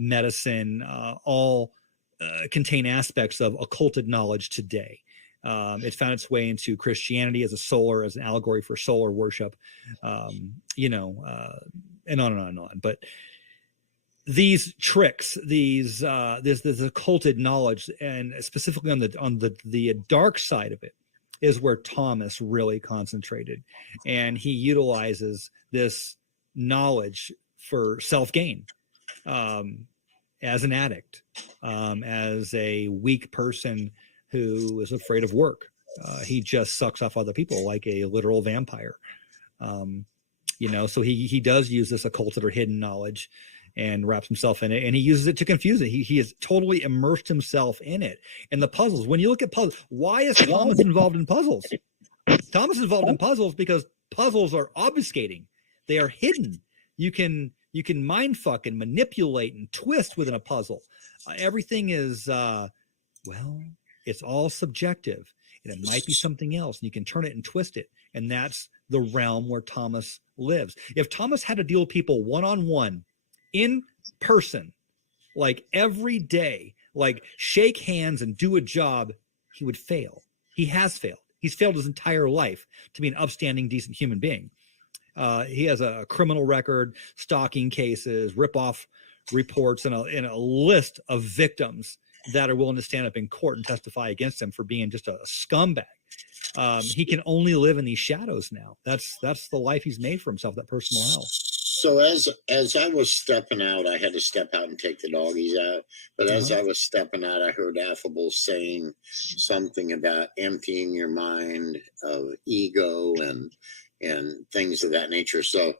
medicine, all contain aspects of occulted knowledge today. It found its way into Christianity as an allegory for solar worship, and on and on and on. But these tricks, this occulted knowledge, and specifically on the dark side of it, is where Thomas really concentrated, and he utilizes this knowledge for self-gain, as an addict, as a weak person who is afraid of work. He just sucks off other people like a literal vampire. So he does use this occulted or hidden knowledge and wraps himself in it, and he uses it to confuse it. He has totally immersed himself in it. And the puzzles, when you look at puzzles, why is Thomas involved in puzzles? Thomas is involved in puzzles because puzzles are obfuscating. They are hidden. You can mind fuck and manipulate and twist within a puzzle. Everything is, it's all subjective, and it might be something else, and you can turn it and twist it. And that's the realm where Thomas lives. If Thomas had to deal with people one-on-one in person, like every day, like shake hands and do a job, he would fail. He has failed. He's failed his entire life to be an upstanding, decent human being. He has a criminal record, stalking cases, rip-off reports, and a list of victims that are willing to stand up in court and testify against him for being just a scumbag. He can only live in these shadows now. That's the life he's made for himself, that personal hell. So as I was stepping out, I had to step out and take the doggies out. But as I was stepping out, I heard Affable saying something about emptying your mind of ego and things of that nature. So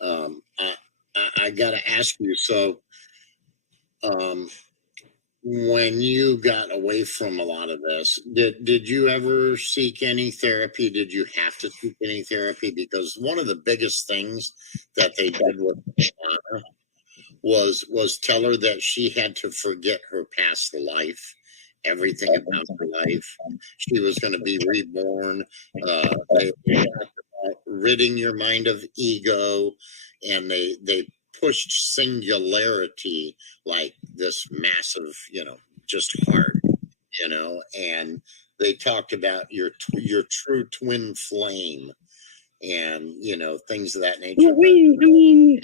I got to ask you. So when you got away from a lot of this, did you ever seek any therapy? Did you have to seek any therapy? Because one of the biggest things that they did with Anna was tell her that she had to forget her past life, everything about her life. She was going to be reborn. They ridding your mind of ego, and they pushed singularity like this massive, just hard, and they talked about your true twin flame and, things of that nature.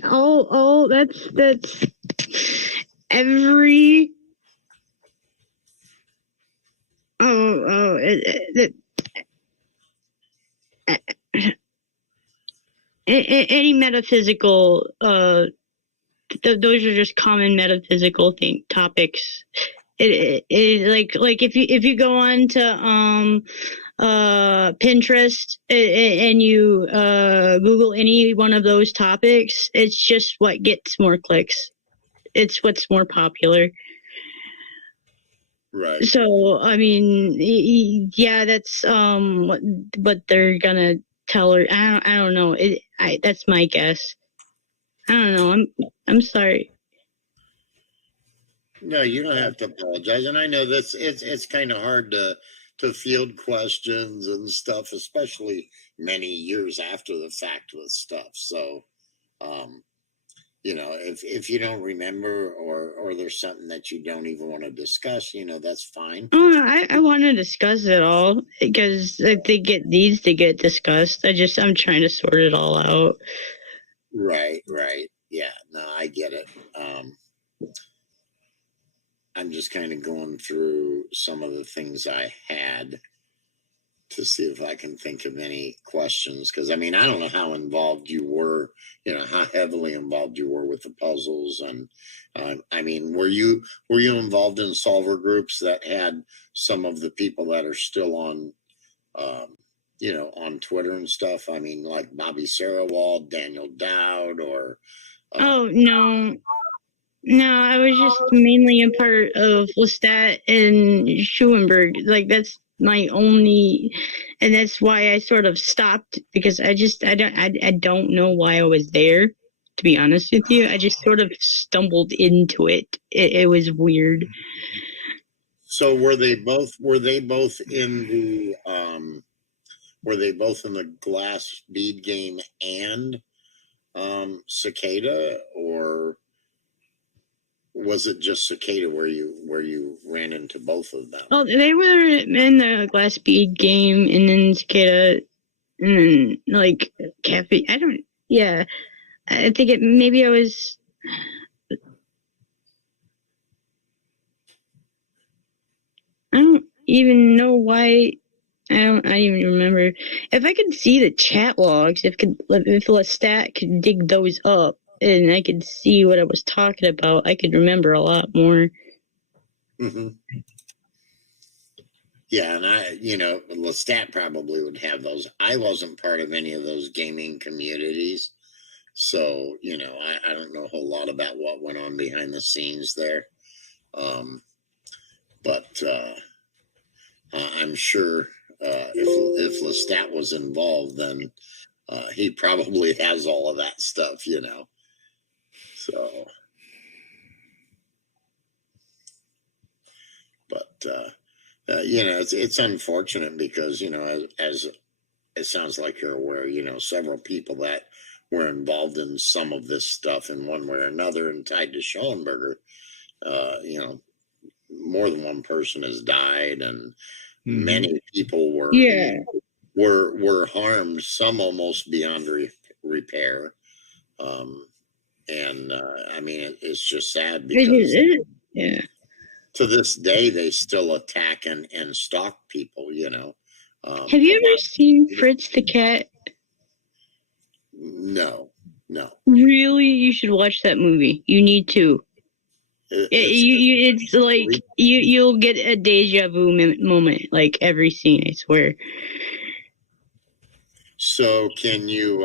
Well, that's every, any metaphysical, those are just common metaphysical topics. It like if you go on to Pinterest and you Google any one of those topics, it's just what gets more clicks. It's what's more popular. Right. So that's what they're gonna tell her. I don't know. That's my guess. I don't know. I'm sorry. No, you don't have to apologize. And I know that's it's kind of hard to field questions and stuff, especially many years after the fact with stuff. So, if you don't remember or there's something that you don't even want to discuss, that's fine. I want to discuss it all because I think it needs to get discussed. I'm trying to sort it all out. Right. Yeah, no, I get it. I'm just kind of going through some of the things I had to see if I can think of any questions. Because, I don't know how involved you were, how heavily involved you were with the puzzles. And, were you involved in solver groups that had some of the people that are still on, on Twitter and stuff? Like Bobby Sarawald, Daniel Dowd, or... Oh, no. No, I was just mainly a part of Lestat and Schulenberg. Like, that's my only, and that's why I sort of stopped, because I don't know why I was there, to be honest with you. I just sort of stumbled into it. It was weird. So were they both in the glass bead game and Cicada, or was it just Cicada where you ran into both of them? Oh, they were in the glass bead game, and then Cicada, and then like Cafe. I don't. Yeah, I think it. Maybe I was. I don't even know why. I don't even remember. If I could see the chat logs, if Lestat could dig those up and I could see what I was talking about, I could remember a lot more. Mm-hmm. Yeah, and Lestat probably would have those. I wasn't part of any of those gaming communities, so I don't know a whole lot about what went on behind the scenes there. But I'm sure if Lestat was involved, then he probably has all of that stuff, So, but it's unfortunate because as it sounds like you're aware, several people that were involved in some of this stuff in one way or another and tied to Schellenberger, more than one person has died, and many people were harmed, some almost beyond repair. And I mean, it's just sad because to this day they still attack and stalk people. Have you ever seen Fritz the Cat? No. Really, you should watch that movie. You need to. It's like you'll get a deja vu moment like every scene, I swear. So can you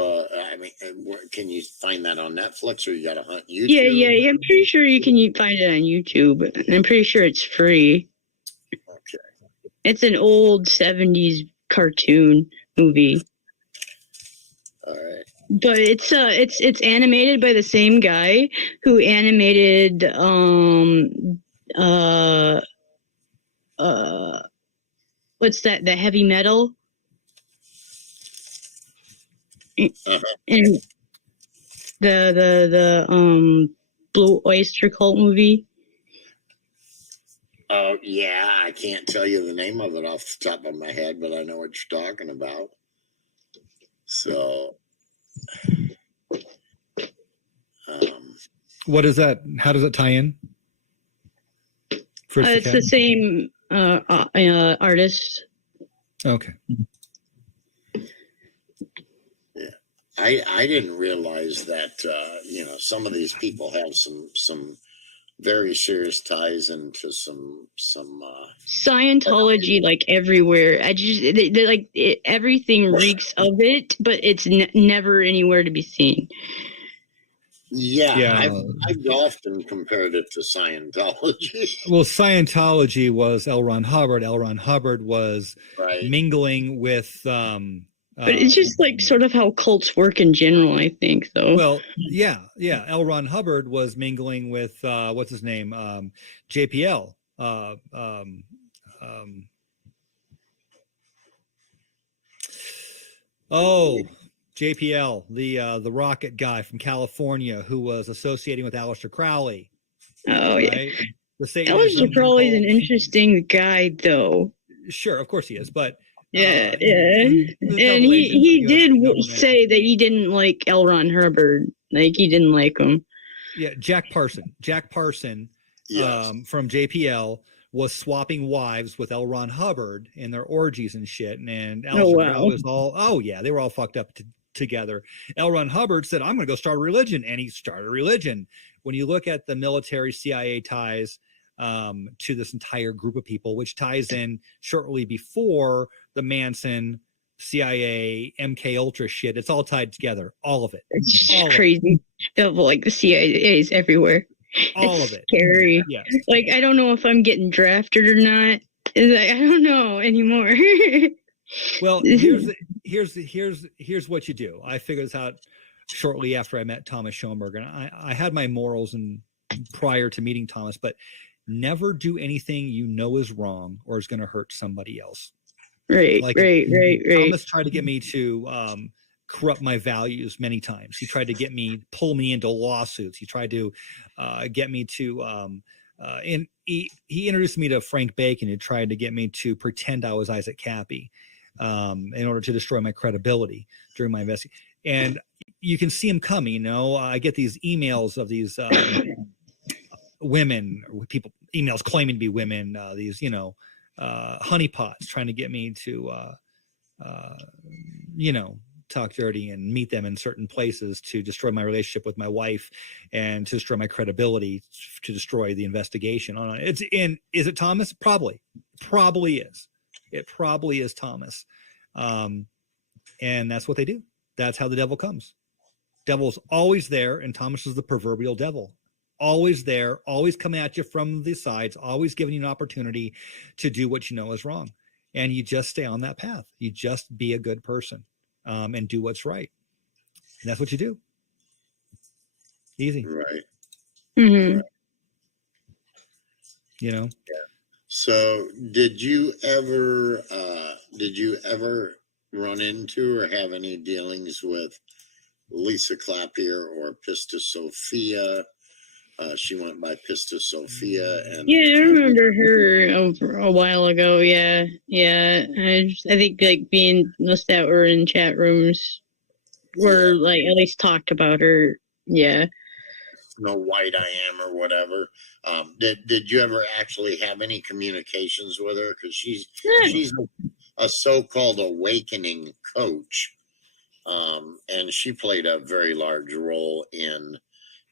can you find that on Netflix, or you gotta hunt YouTube? Yeah, I'm pretty sure you can find it on YouTube, and I'm pretty sure it's free. Okay. It's an old 70s cartoon movie. All right. But it's animated by the same guy who animated what's that, the Heavy Metal, and the Blue Oyster Cult movie. Oh yeah, I can't tell you the name of it off the top of my head, but I know what you're talking about. So what is that? How does it tie in? It's the same artist. Okay. Yeah, I didn't realize that some of these people have some very serious ties into some Scientology, like everywhere. They're like everything reeks of it, but it's never anywhere to be seen. Yeah. I've often compared it to Scientology. Well, Scientology was L. Ron Hubbard. L. Ron Hubbard was mingling with. But it's just like sort of how cults work in general, I think, though. Well, yeah. L. Ron Hubbard was mingling with what's his name, JPL. JPL, the rocket guy from California who was associating with Aleister Crowley. Oh, right? Yeah. Aleister Crowley is an interesting guy, though. Sure, of course he is, but yeah. And he did say that he didn't like L. Ron Hubbard. Like, he didn't like him. Yeah, Jack Parson, yes. From JPL was swapping wives with L. Ron Hubbard in their orgies and shit. And was they were all fucked up together. L. Ron Hubbard said, I'm going to go start a religion. And he started a religion. When you look at the military CIA ties to this entire group of people, which ties in shortly before the Manson, CIA, MK Ultra shit, it's all tied together. All of it. It's all crazy. Like the CIA is everywhere. All of it. Scary. Yes. Like, I don't know if I'm getting drafted or not. I don't know anymore. Well, here's what you do. I figured this out shortly after I met Thomas Schoenberg, and I had my morals prior to meeting Thomas, but never do anything you know is wrong or is going to hurt somebody else. Right. Thomas tried to get me to corrupt my values many times. He tried to pull me into lawsuits. He tried to get me to, and he introduced me to Frank Bacon, who tried to get me to pretend I was Isaac Cappy in order to destroy my credibility during my investigation. And you can see him coming. I get these emails of these women, people, emails claiming to be women, these, honeypots trying to get me to, talk dirty and meet them in certain places to destroy my relationship with my wife and to destroy my credibility, to destroy the investigation on it. Is it Thomas? Probably is. It probably is Thomas. And that's what they do. That's how the devil comes. Devil's always there. And Thomas is the proverbial devil, always there, always coming at you from the sides, always giving you an opportunity to do what you know is wrong. And you just stay on that path. You just be a good person. And do what's right. And that's what you do. Easy. Right. Mm-hmm. Right. Yeah. So did you ever run into or have any dealings with Lisa Clapier or Pista Sophia? She went by Pista Sophia, and yeah, I remember her a while ago. Yeah. I think like being that were in chat rooms, were like at least talked about her. Yeah. Snow White I Am or whatever. Did you ever actually have any communications with her? Because she's a so-called awakening coach, and she played a very large role in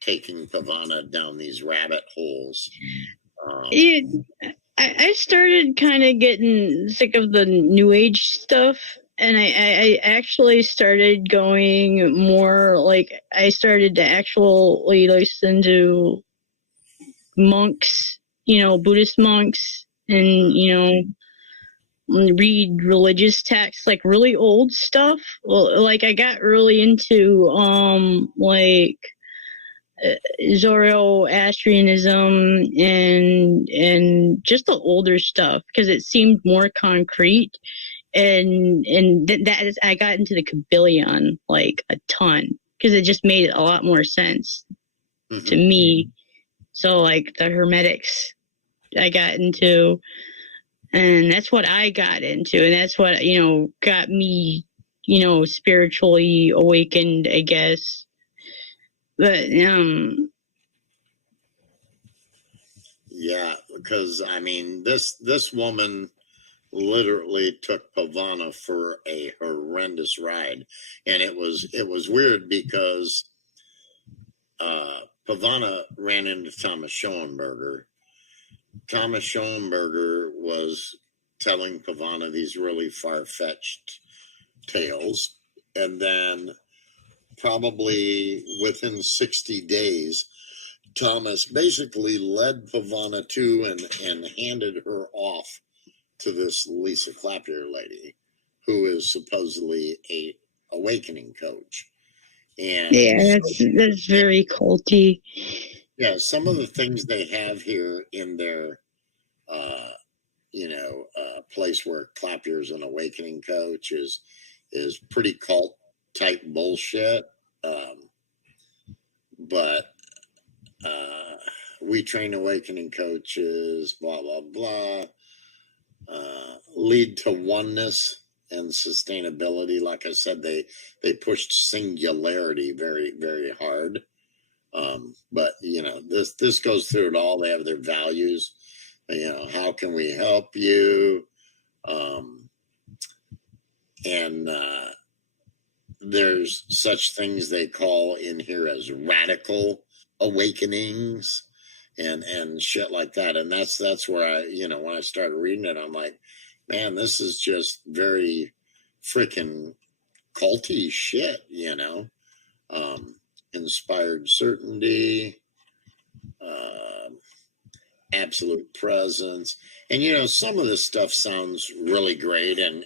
taking Pavana down these rabbit holes. I started kind of getting sick of the new age stuff, and I actually started going more like I started to actually listen to monks, Buddhist monks, and read religious texts, like really old stuff. Well, like I got really into like Zoroastrianism and just the older stuff, because it seemed more concrete, and that is, I got into the Kabbalion like a ton, because it just made a lot more sense to me. So like the Hermetics I got into, and that's what I got into, and that's what got me spiritually awakened, I guess. But yeah, because I mean this woman literally took Pavana for a horrendous ride, and it was weird because Pavana ran into Thomas Schoenberger. Thomas Schoenberger was telling Pavana these really far-fetched tales, and then probably within 60 days, Thomas basically led Pavana to and handed her off to this Lisa Clapier lady, who is supposedly a awakening coach. And yeah, that's very culty. Yeah, some of the things they have here in their place where Clapier's an awakening coach is pretty cult type bullshit. But we train awakening coaches, blah blah blah, lead to oneness and sustainability. Like I said, they pushed singularity very, very hard. But this goes through it all. They have their values. How can we help you? And there's such things they call in here as radical awakenings and shit like that. And that's where I, when I started reading it, I'm like, man, this is just very freaking culty shit, inspired certainty, absolute presence. And, some of this stuff sounds really great and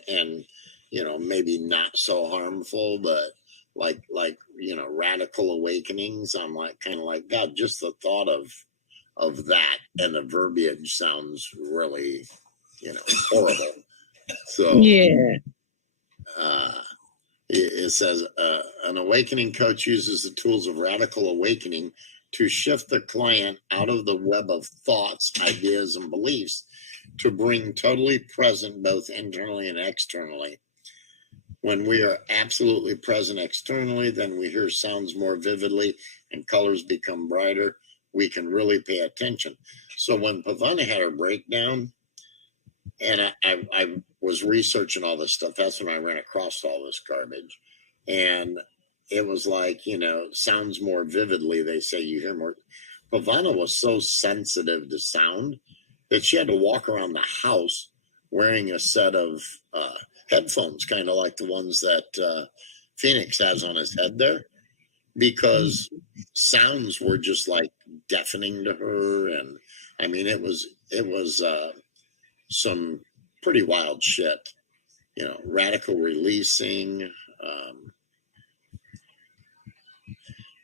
maybe not so harmful, but like, radical awakenings, I'm like, kind of like, God, just the thought of that and the verbiage sounds really, horrible. So, yeah. it says an awakening coach uses the tools of radical awakening to shift the client out of the web of thoughts, ideas, and beliefs to bring totally present both internally and externally. When we are absolutely present externally, then we hear sounds more vividly and colors become brighter. We can really pay attention. So when Pavana had her breakdown, and I was researching all this stuff, that's when I ran across all this garbage. And it was like, you know, sounds more vividly. They say you hear more. Pavana was so sensitive to sound that she had to walk around the house wearing a set of headphones, kind of like the ones that Phoenix has on his head there, because sounds were just like deafening to her. And I mean, it was some pretty wild shit, you know, radical releasing.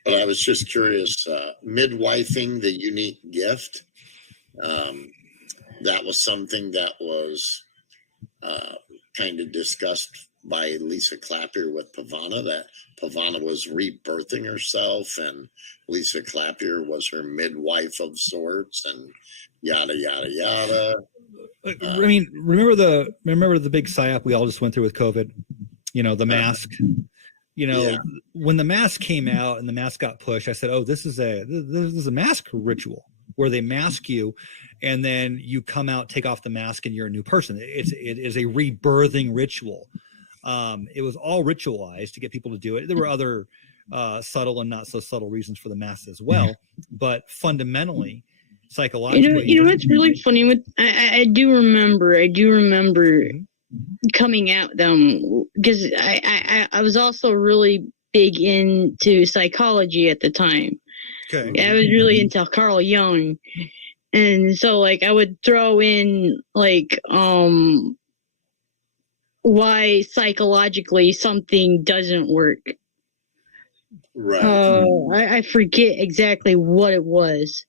But I was just curious, midwifing, the unique gift. That was something that was kind of discussed by Lisa Clapier with Pavana, that Pavana was rebirthing herself and Lisa Clapier was her midwife of sorts, and yada, yada, yada. I mean, remember the big psyop we all just went through with COVID, you know, the mask. You know, Yeah. when the mask came out and the mask got pushed, I said, "Oh, this is a mask ritual where they mask you, and then you come out, take off the mask, and you're a new person." It is a rebirthing ritual. It was all ritualized to get people to do it. There were other subtle and not so subtle reasons for the mask as well, but fundamentally, psychologically, You know what's really funny with I do remember coming out them, because I was also really big into psychology at the time. Okay. I was really into Carl Jung, and so like I would throw in like why psychologically something doesn't work. Right. I forget exactly what it was.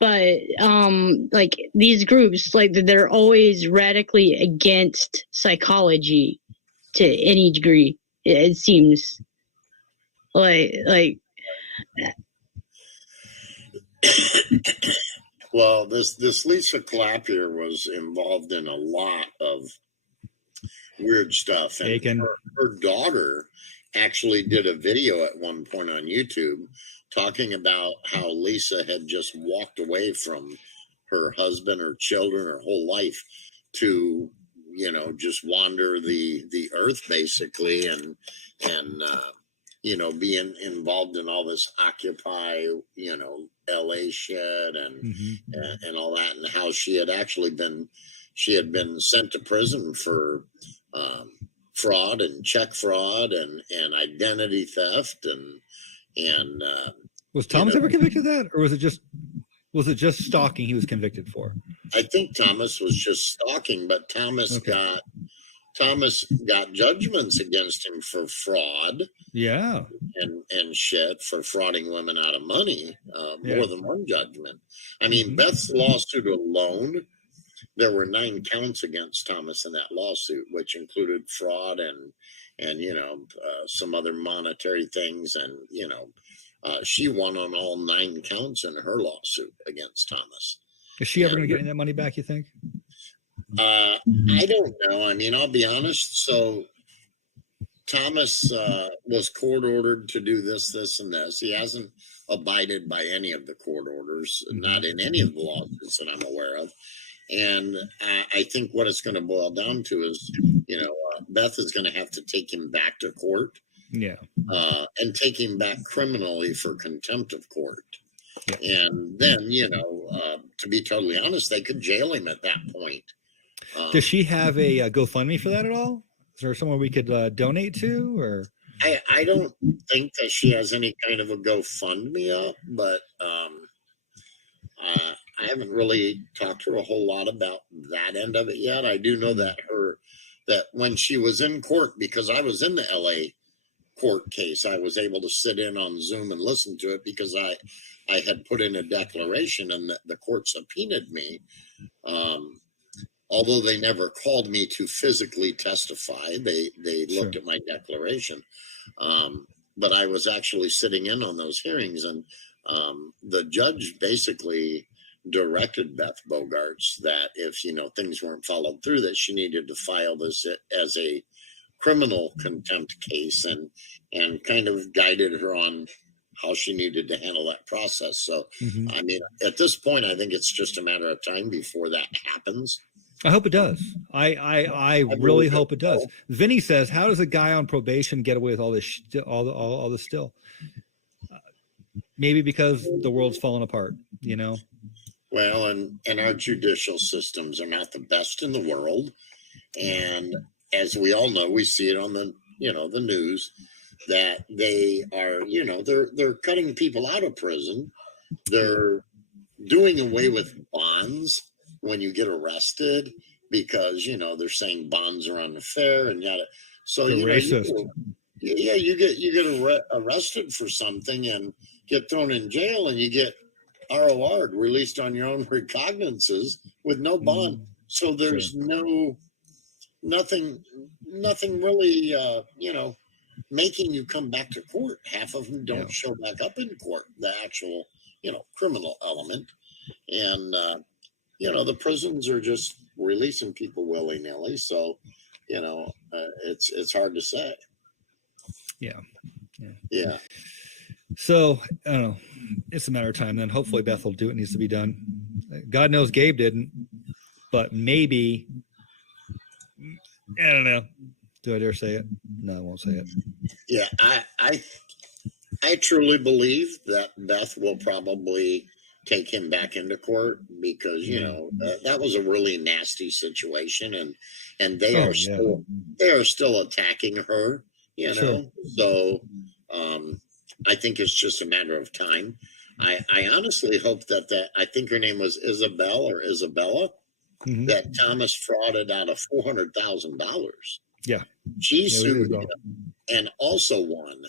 But like these groups, like they're always radically against psychology to any degree. It seems like Well, this Lisa Clapier was involved in a lot of weird stuff, and Aiken. her daughter actually did a video at one point on YouTube talking about how Lisa had just walked away from her husband or children her whole life to, you know, just wander the earth basically, and you know, being involved in all this Occupy, you know, LA shit and all that, and how she had been sent to prison for fraud and check fraud and identity theft and Was Thomas ever convicted of that, or was it just stalking he was convicted for? I think Thomas was just stalking, but Thomas got judgments against him for fraud. Yeah. And shit, for frauding women out of money. More than one judgment. I mean, Beth's lawsuit alone, there were 9 counts against Thomas in that lawsuit, which included fraud and you know, some other monetary things, and you know, she won on all 9 counts in her lawsuit against Thomas. Is she ever going to get any of that money back, you think? I don't know. I mean, I'll be honest. So Thomas was court ordered to do this, and this. He hasn't abided by any of the court orders, not in any of the lawsuits that I'm aware of. And I think what it's going to boil down to is, you know, Beth is going to have to take him back to court. Yeah. And take him back criminally for contempt of court. And then, you know, to be totally honest, they could jail him at that point. Does she have a GoFundMe for that at all? Is there someone we could donate to, or? I don't think that she has any kind of a GoFundMe up, but I haven't really talked to her a whole lot about that end of it yet. I do know that that when she was in court, because I was in the LA court case, I was able to sit in on Zoom and listen to it because I had put in a declaration and the court subpoenaed me. although they never called me to physically testify, they looked Sure. at my declaration. But I was actually sitting in on those hearings, and the judge basically directed Beth Bogarts that if things weren't followed through, that she needed to file this as a criminal contempt case, and kind of guided her on how she needed to handle that process. So, Mhm. I mean, at this point, I think it's just a matter of time before that happens. I hope it does. I really hope it does. Vinny says, "How does a guy on probation get away with all this, all this still?" Maybe because the world's falling apart. Well, and our judicial systems are not the best in the world, and as we all know, we see it on the the news that they are they're cutting people out of prison. They're doing away with bonds when you get arrested because they're saying bonds are unfair and yada. So They're racist. you get arrested for something and get thrown in jail, and you get ROR'd, released on your own recognizances with no bond. So there's nothing really making you come back to court. Half of them don't show back up in court, the actual criminal element. And the prisons are just releasing people willy-nilly. So it's hard to say. Yeah. So I don't know. It's a matter of time. Then hopefully Beth will do what needs to be done. God knows Gabe didn't, but maybe. I don't know. Do I dare say it? No, I won't say it. Yeah, I truly believe that Beth will probably take him back into court because that was a really nasty situation, and they are still attacking her. So I think it's just a matter of time. I honestly hope that I think her name was Isabel or Isabella, that Thomas frauded out of $400,000. Yeah. She sued him and also won.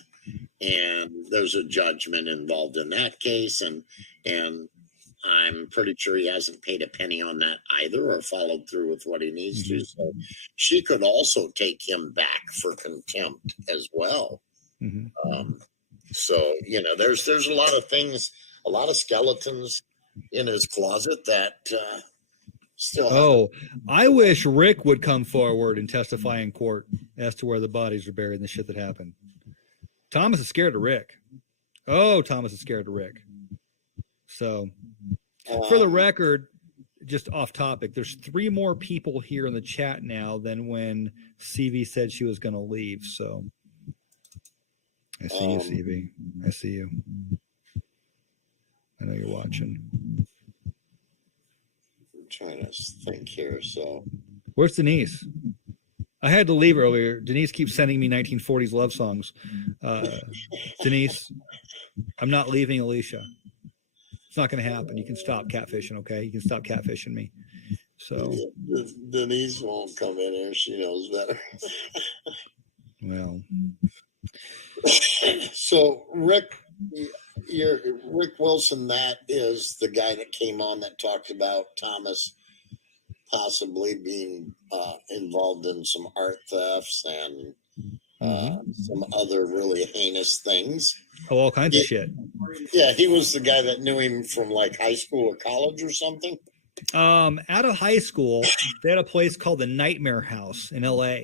And there's a judgment involved in that case. And I'm pretty sure he hasn't paid a penny on that either or followed through with what he needs to. So she could also take him back for contempt as well. So, there's a lot of things, a lot of skeletons in his closet that still. I wish Rick would come forward and testify in court as to where the bodies are buried and the shit that happened. Thomas is scared of Rick. Thomas is scared of Rick. So, for the record, just off topic, there's 3 more people here in the chat now than when CV said she was going to leave. So, I see you, CV. I see you. I know you're watching. I'm trying to think here. So, where's Denise? I had to leave earlier. Denise keeps sending me 1940s love songs. Denise, I'm not leaving Alicia. It's not going to happen. You can stop catfishing, okay? You can stop catfishing me. So Denise won't come in here. She knows better. Well. So Rick Wilson, that is the guy that came on that talked about Thomas possibly being involved in some art thefts and some other really heinous things. All kinds of shit. Yeah, he was the guy that knew him from like high school or college or something. Out of high school, they had a place called the Nightmare House in LA.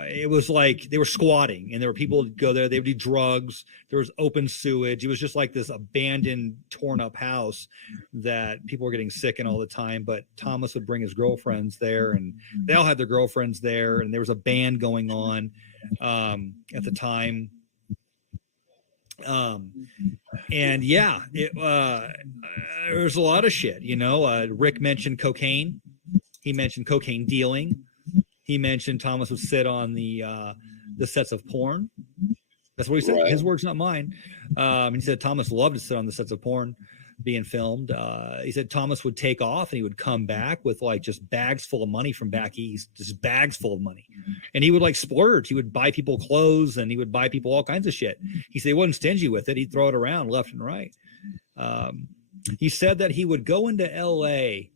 It was like they were squatting and there were people who go there. They would do drugs. There was open sewage. It was just like this abandoned, torn up house that people were getting sick in all the time. But Thomas would bring his girlfriends there and they all had their girlfriends there. And there was a band going on at the time. And yeah, there's a lot of shit, Rick mentioned cocaine. He mentioned cocaine dealing. He mentioned Thomas would sit on the sets of porn. That's what he said. Right. His words, not mine. He said Thomas loved to sit on the sets of porn being filmed. He said Thomas would take off and he would come back with like just bags full of money from back east, just bags full of money. And he would like splurge. He would buy people clothes and he would buy people all kinds of shit. He said he wasn't stingy with it. He'd throw it around left and right. He said that he would go into LA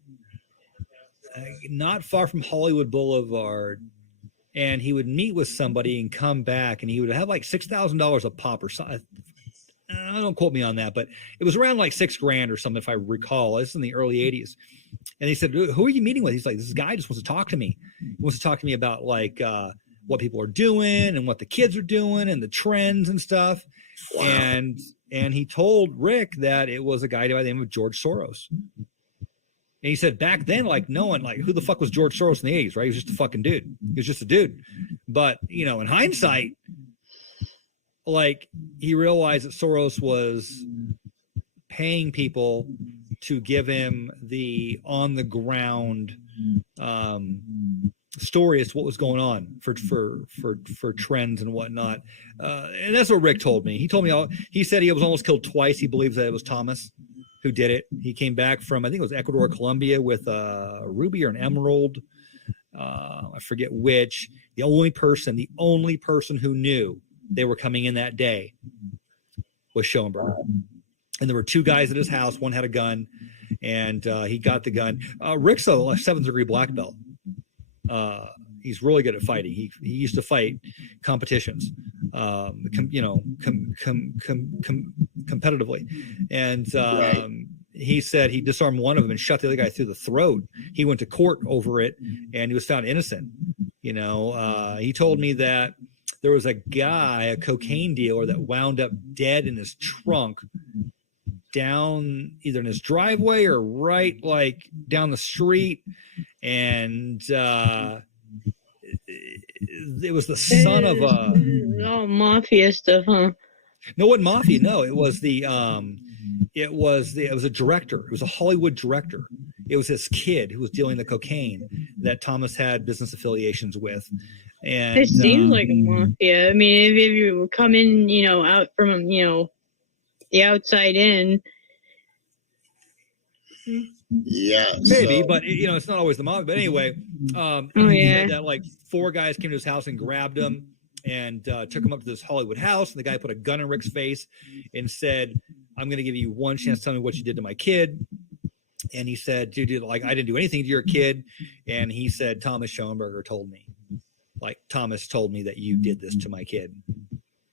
not far from Hollywood Boulevard, and he would meet with somebody and come back, and he would have like $6,000 a pop or something. Don't quote me on that, but it was around like $6,000 or something, if I recall. This is in the early 80s. And he said, "Who are you meeting with?" He's like, "This guy just wants to talk to me. He wants to talk to me about like what people are doing and what the kids are doing and the trends and stuff." Wow. And he told Rick that it was a guy by the name of George Soros. And he said back then, like, no one, like, who the fuck was George Soros in the 80s, right? He was just a fucking dude. He was just a dude. But, you know, in hindsight, like, he realized that Soros was paying people to give him the on the ground story as to what was going on for trends and whatnot. And that's what Rick told me. He told me, he said he was almost killed twice. He believes that it was Thomas who did it. He came back from, I think it was Ecuador, Colombia, with a ruby or an emerald. I forget which. The only person who knew they were coming in that day was Schoenberg. And there were two guys at his house. One had a gun, and he got the gun. Rick's a 7th degree black belt. He's really good at fighting. He used to fight competitions, competitively. And he said he disarmed one of them and shot the other guy through the throat. He went to court over it, and he was found innocent. You know, he told me that there was a guy, a cocaine dealer, that wound up dead in his trunk down either in his driveway or right like down the street. And it was the son of a mafia stuff, huh? No, what mafia? No, it was it was a director. It was a Hollywood director. It was his kid who was dealing the cocaine that Thomas had business affiliations with. And it seems like a mafia. I mean, if you come in, you know, out from, you know, the outside in. Yeah, maybe, but you know, it's not always the mafia. But anyway, he said that like 4 guys came to his house and grabbed him and took him up to this Hollywood house. And the guy put a gun in Rick's face and said, "I'm going to give you one chance to tell me what you did to my kid." And he said, "Dude, like, I didn't do anything to your kid." And he said, "Thomas Schoenberger told me. Like, Thomas told me that you did this to my kid."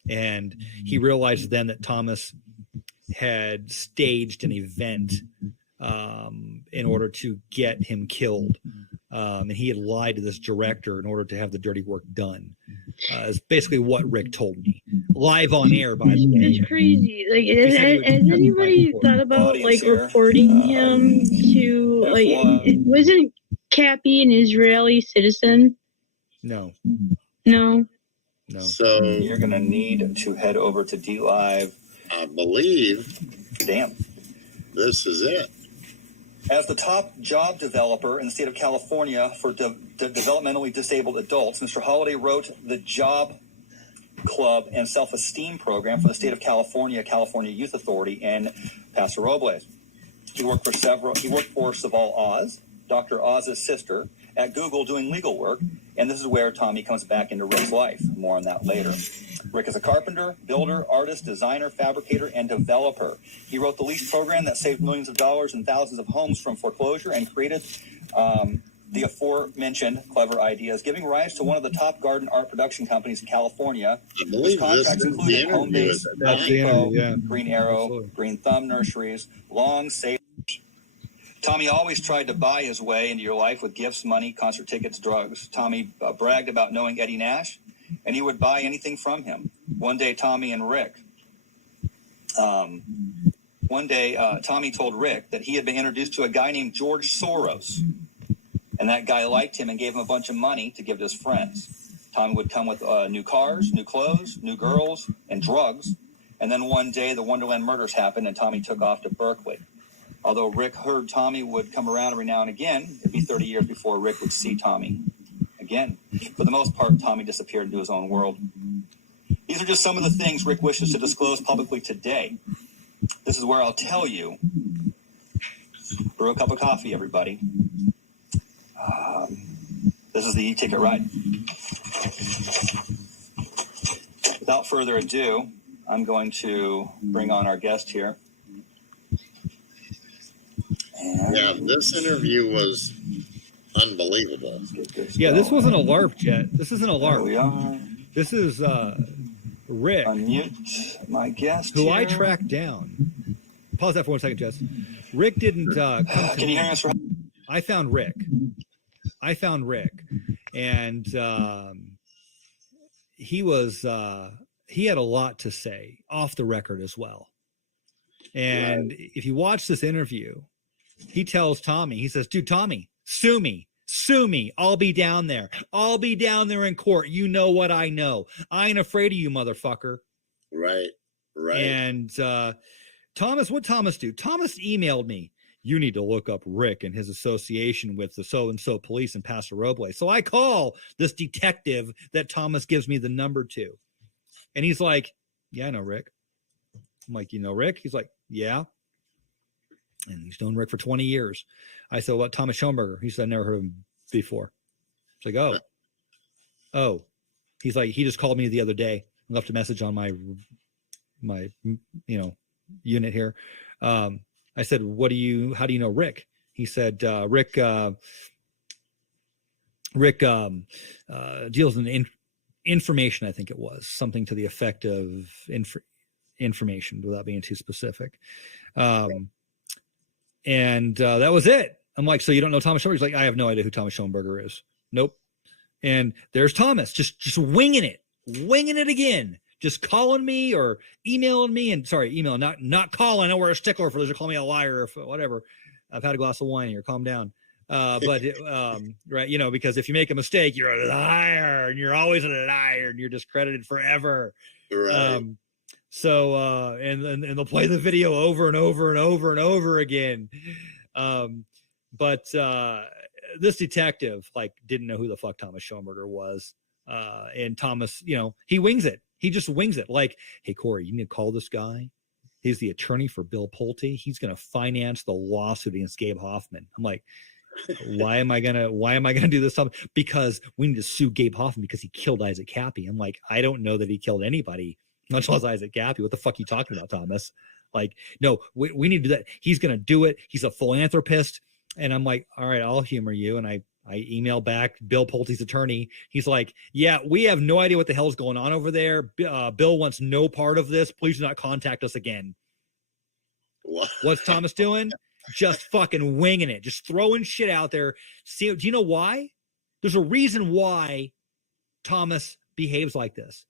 And he realized then that Thomas had staged an event in order to get him killed. And he had lied to this director in order to have the dirty work done. Is basically what Rick told me. Live on air, by the way. It's crazy. Like, has anybody thought about, like, reporting him to, like, wasn't Cappy an Israeli citizen? No. So you're going to need to head over to DLive. I believe. Damn. This is it. As the top job developer in the state of California for developmentally disabled adults, Mr. Holliday wrote the Job Club and Self-Esteem Program for the state of California, California Youth Authority, and Paso Robles. He worked for Saval Oz, Dr. Oz's sister, at Google doing legal work, and this is where Tommy comes back into Rick's life. More on that later. Rick is a carpenter, builder, artist, designer, fabricator, and developer. He wrote the lease program that saved millions of dollars and thousands of homes from foreclosure and created the aforementioned clever ideas, giving rise to one of the top garden art production companies in California. I believe contracts this is included the Home interview. Base, That's the interview, yeah. Green Arrow, Absolutely. Green Thumb Nurseries, Long Safe. Tommy always tried to buy his way into your life with gifts, money, concert tickets, drugs. Tommy bragged about knowing Eddie Nash, and he would buy anything from him. One day, Tommy told Rick that he had been introduced to a guy named George Soros, and that guy liked him and gave him a bunch of money to give to his friends. Tommy would come with new cars, new clothes, new girls, and drugs. And then one day, the Wonderland murders happened, and Tommy took off to Berkeley. Although Rick heard Tommy would come around every now and again, it'd be 30 years before Rick would see Tommy again. For the most part, Tommy disappeared into his own world. These are just some of the things Rick wishes to disclose publicly today. This is where I'll tell you. Brew a cup of coffee, everybody. This is the e-ticket ride. Without further ado, I'm going to bring on our guest here. Yeah, this interview was Unbelievable. Yeah, this wasn't a LARP, Jet. This isn't a There we LARP. are. This is Rick, Unmute my guest. who I here. tracked down. Pause that for 1 second, Jess. Rick didn't come to Can you me. hear us? I found Rick, and he had a lot to say off the record as well. And if you watch this interview, he tells Tommy, he says, dude, Tommy, sue me. I'll be down there. I'll be down there in court. You know what I know. I ain't afraid of you, motherfucker. Right. And Thomas, what Thomas do? Thomas emailed me, you need to look up Rick and his association with the so-and-so police in Paso Robles. So I call this detective that Thomas gives me the number to. And he's like, yeah, I know Rick. I'm like, you know Rick? He's like, yeah. And he's known Rick for 20 years. I said, what, Thomas Schoenberger? He said, I never heard of him before. It's like, oh. He's like, he just called me the other day and left a message on my unit here. I said, how do you know Rick? He said, Rick deals in information. I think it was something to the effect of information without being too specific. And that was it. I'm like, so you don't know Thomas Schoenberger? He's like, I have no idea who Thomas Schoenberger is. Nope. And there's Thomas just winging it again. Just calling me or emailing me, and sorry, email, not calling. I know we're a stickler for those who call me a liar or whatever. I've had a glass of wine here. Calm down. But right, because if you make a mistake, you're a liar, and you're always a liar, and you're discredited forever. Right. So and they'll play the video over and over and over and over again. But this detective didn't know who the fuck Thomas Schoenberger was. And Thomas, he wings it. He just wings it. Like, hey, Corey, you need to call this guy. He's the attorney for Bill Pulte. He's going to finance the lawsuit against Gabe Hoffman. I'm like, why am I gonna do this? Because we need to sue Gabe Hoffman because he killed Isaac Cappy. I'm like, I don't know that he killed anybody, much less Isaac Cappy. What the fuck are you talking about, Thomas? Like, no, we need to do that. He's going to do it. He's a philanthropist. And I'm like, all right, I'll humor you. And I email back Bill Pulte's attorney. He's like, yeah, we have no idea what the hell's going on over there. Bill wants no part of this. Please do not contact us again. What? What's Thomas doing? Just fucking winging it. Just throwing shit out there. See, do you know why? There's a reason why Thomas behaves like this.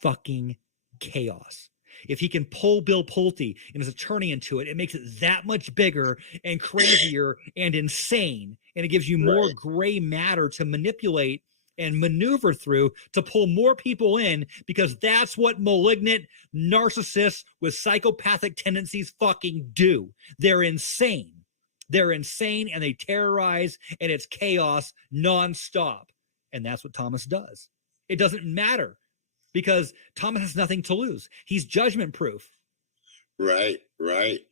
Fucking chaos. If he can pull Bill Pulte and his attorney into it, it makes it that much bigger and crazier and insane. And it gives you more gray matter to manipulate and maneuver through to pull more people in, because that's what malignant narcissists with psychopathic tendencies fucking do. They're insane. They're insane, and they terrorize, and it's chaos nonstop. And that's what Thomas does. It doesn't matter, because Thomas has nothing to lose. He's judgment proof. Right.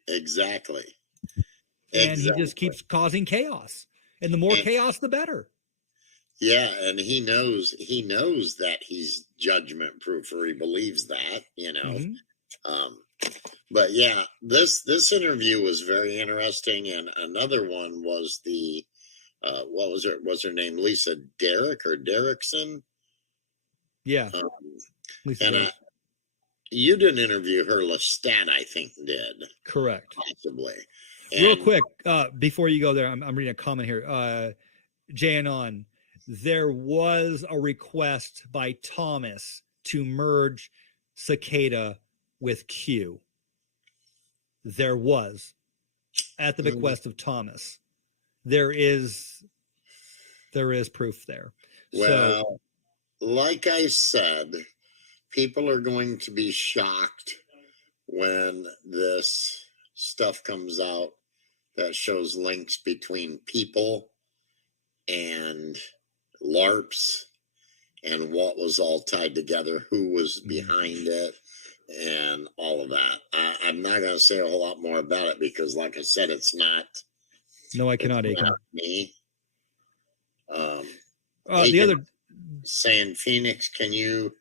Exactly. And he just keeps causing chaos. And the more chaos, the better. Yeah, and he knows that he's judgment proof, or he believes that, Mm-hmm. But yeah, this interview was very interesting. And another one was the what was her name? Lisa Derrick or Derrickson? Yeah. And you didn't interview her. Lestat, I think, did. Correct. Possibly. Real quick, before you go there, I'm reading a comment here. Jay Anon, there was a request by Thomas to merge Cicada with Q. There was, at the bequest of Thomas. There is proof there. Well, like I said, people are going to be shocked when this stuff comes out that shows links between people and LARPs and what was all tied together, who was behind it, and all of that. I'm not going to say a whole lot more about it because, like I said, it's not. No, I cannot. Me. The other saying, Phoenix, can you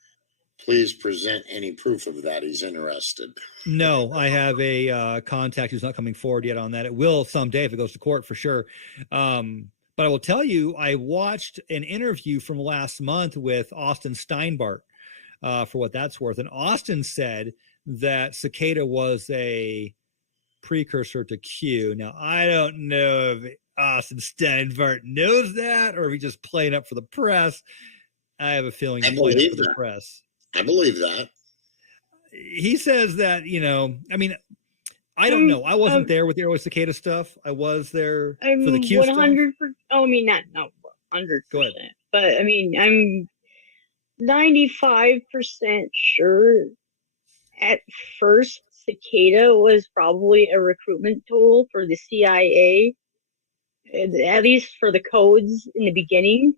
please present any proof of that? He's interested. No, I have a contact who's not coming forward yet on that. It will someday if it goes to court for sure. But I will tell you, I watched an interview from last month with Austin Steinbart, for what that's worth. And Austin said that cicada was a precursor to Q. Now, I don't know if Austin Steinbart knows that or if he's just playing up for the press. I have a feeling I he played up believe for the that. press. I believe that. He says that, I mean, I don't know. I wasn't there with the early cicada stuff. I was there I'm for the Q stuff. 100%. Oh, I mean, not 100%. Go ahead. But I mean, I'm 95% sure at first cicada was probably a recruitment tool for the CIA, at least for the codes in the beginning.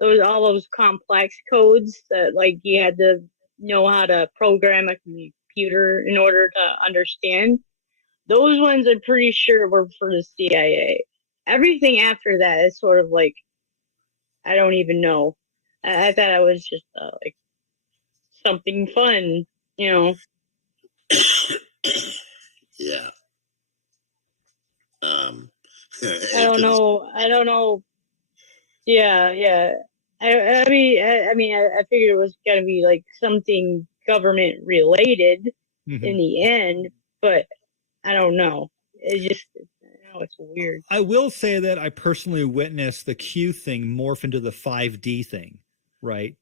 All those complex codes that like you had to know how to program a computer in order to understand. Those ones I'm pretty sure were for the CIA. Everything after that is sort of like, I don't even know. I thought it was just like something fun, you know. Yeah. I don't know. Yeah. I mean, I figured it was gonna be like something government related Mhm. in the end, but I don't know. It just, it's weird. I will say that I personally witnessed the Q thing morph into the 5D thing, right?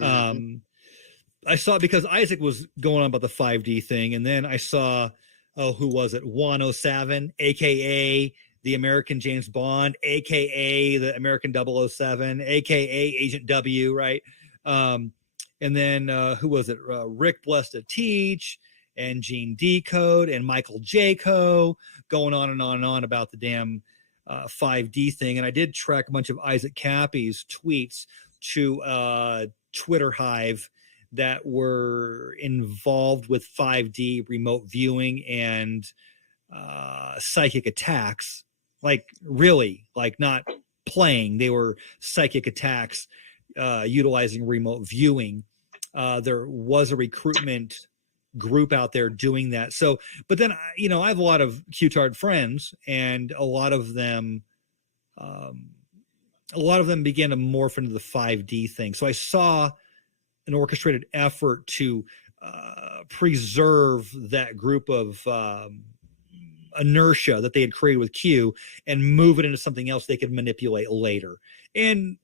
I saw, because Isaac was going on about the 5D thing, and then I saw, who was it? Juan O'Savin, aka the American James Bond, aka the American 007, aka Agent W, right? And then who was it? Rick Blessed to Teach, and Gene Decode, and Michael Jaco, going on and on and on about the damn 5D thing. And I did track a bunch of Isaac Cappy's tweets to Twitter Hive that were involved with 5D remote viewing and psychic attacks. Like, really, like, not playing. They were psychic attacks utilizing remote viewing. There was a recruitment group out there doing that. So, but then, I have a lot of Q-tard friends, and a lot of them began to morph into the 5D thing. So I saw an orchestrated effort to preserve that group of inertia that they had created with Q and move it into something else they could manipulate later. And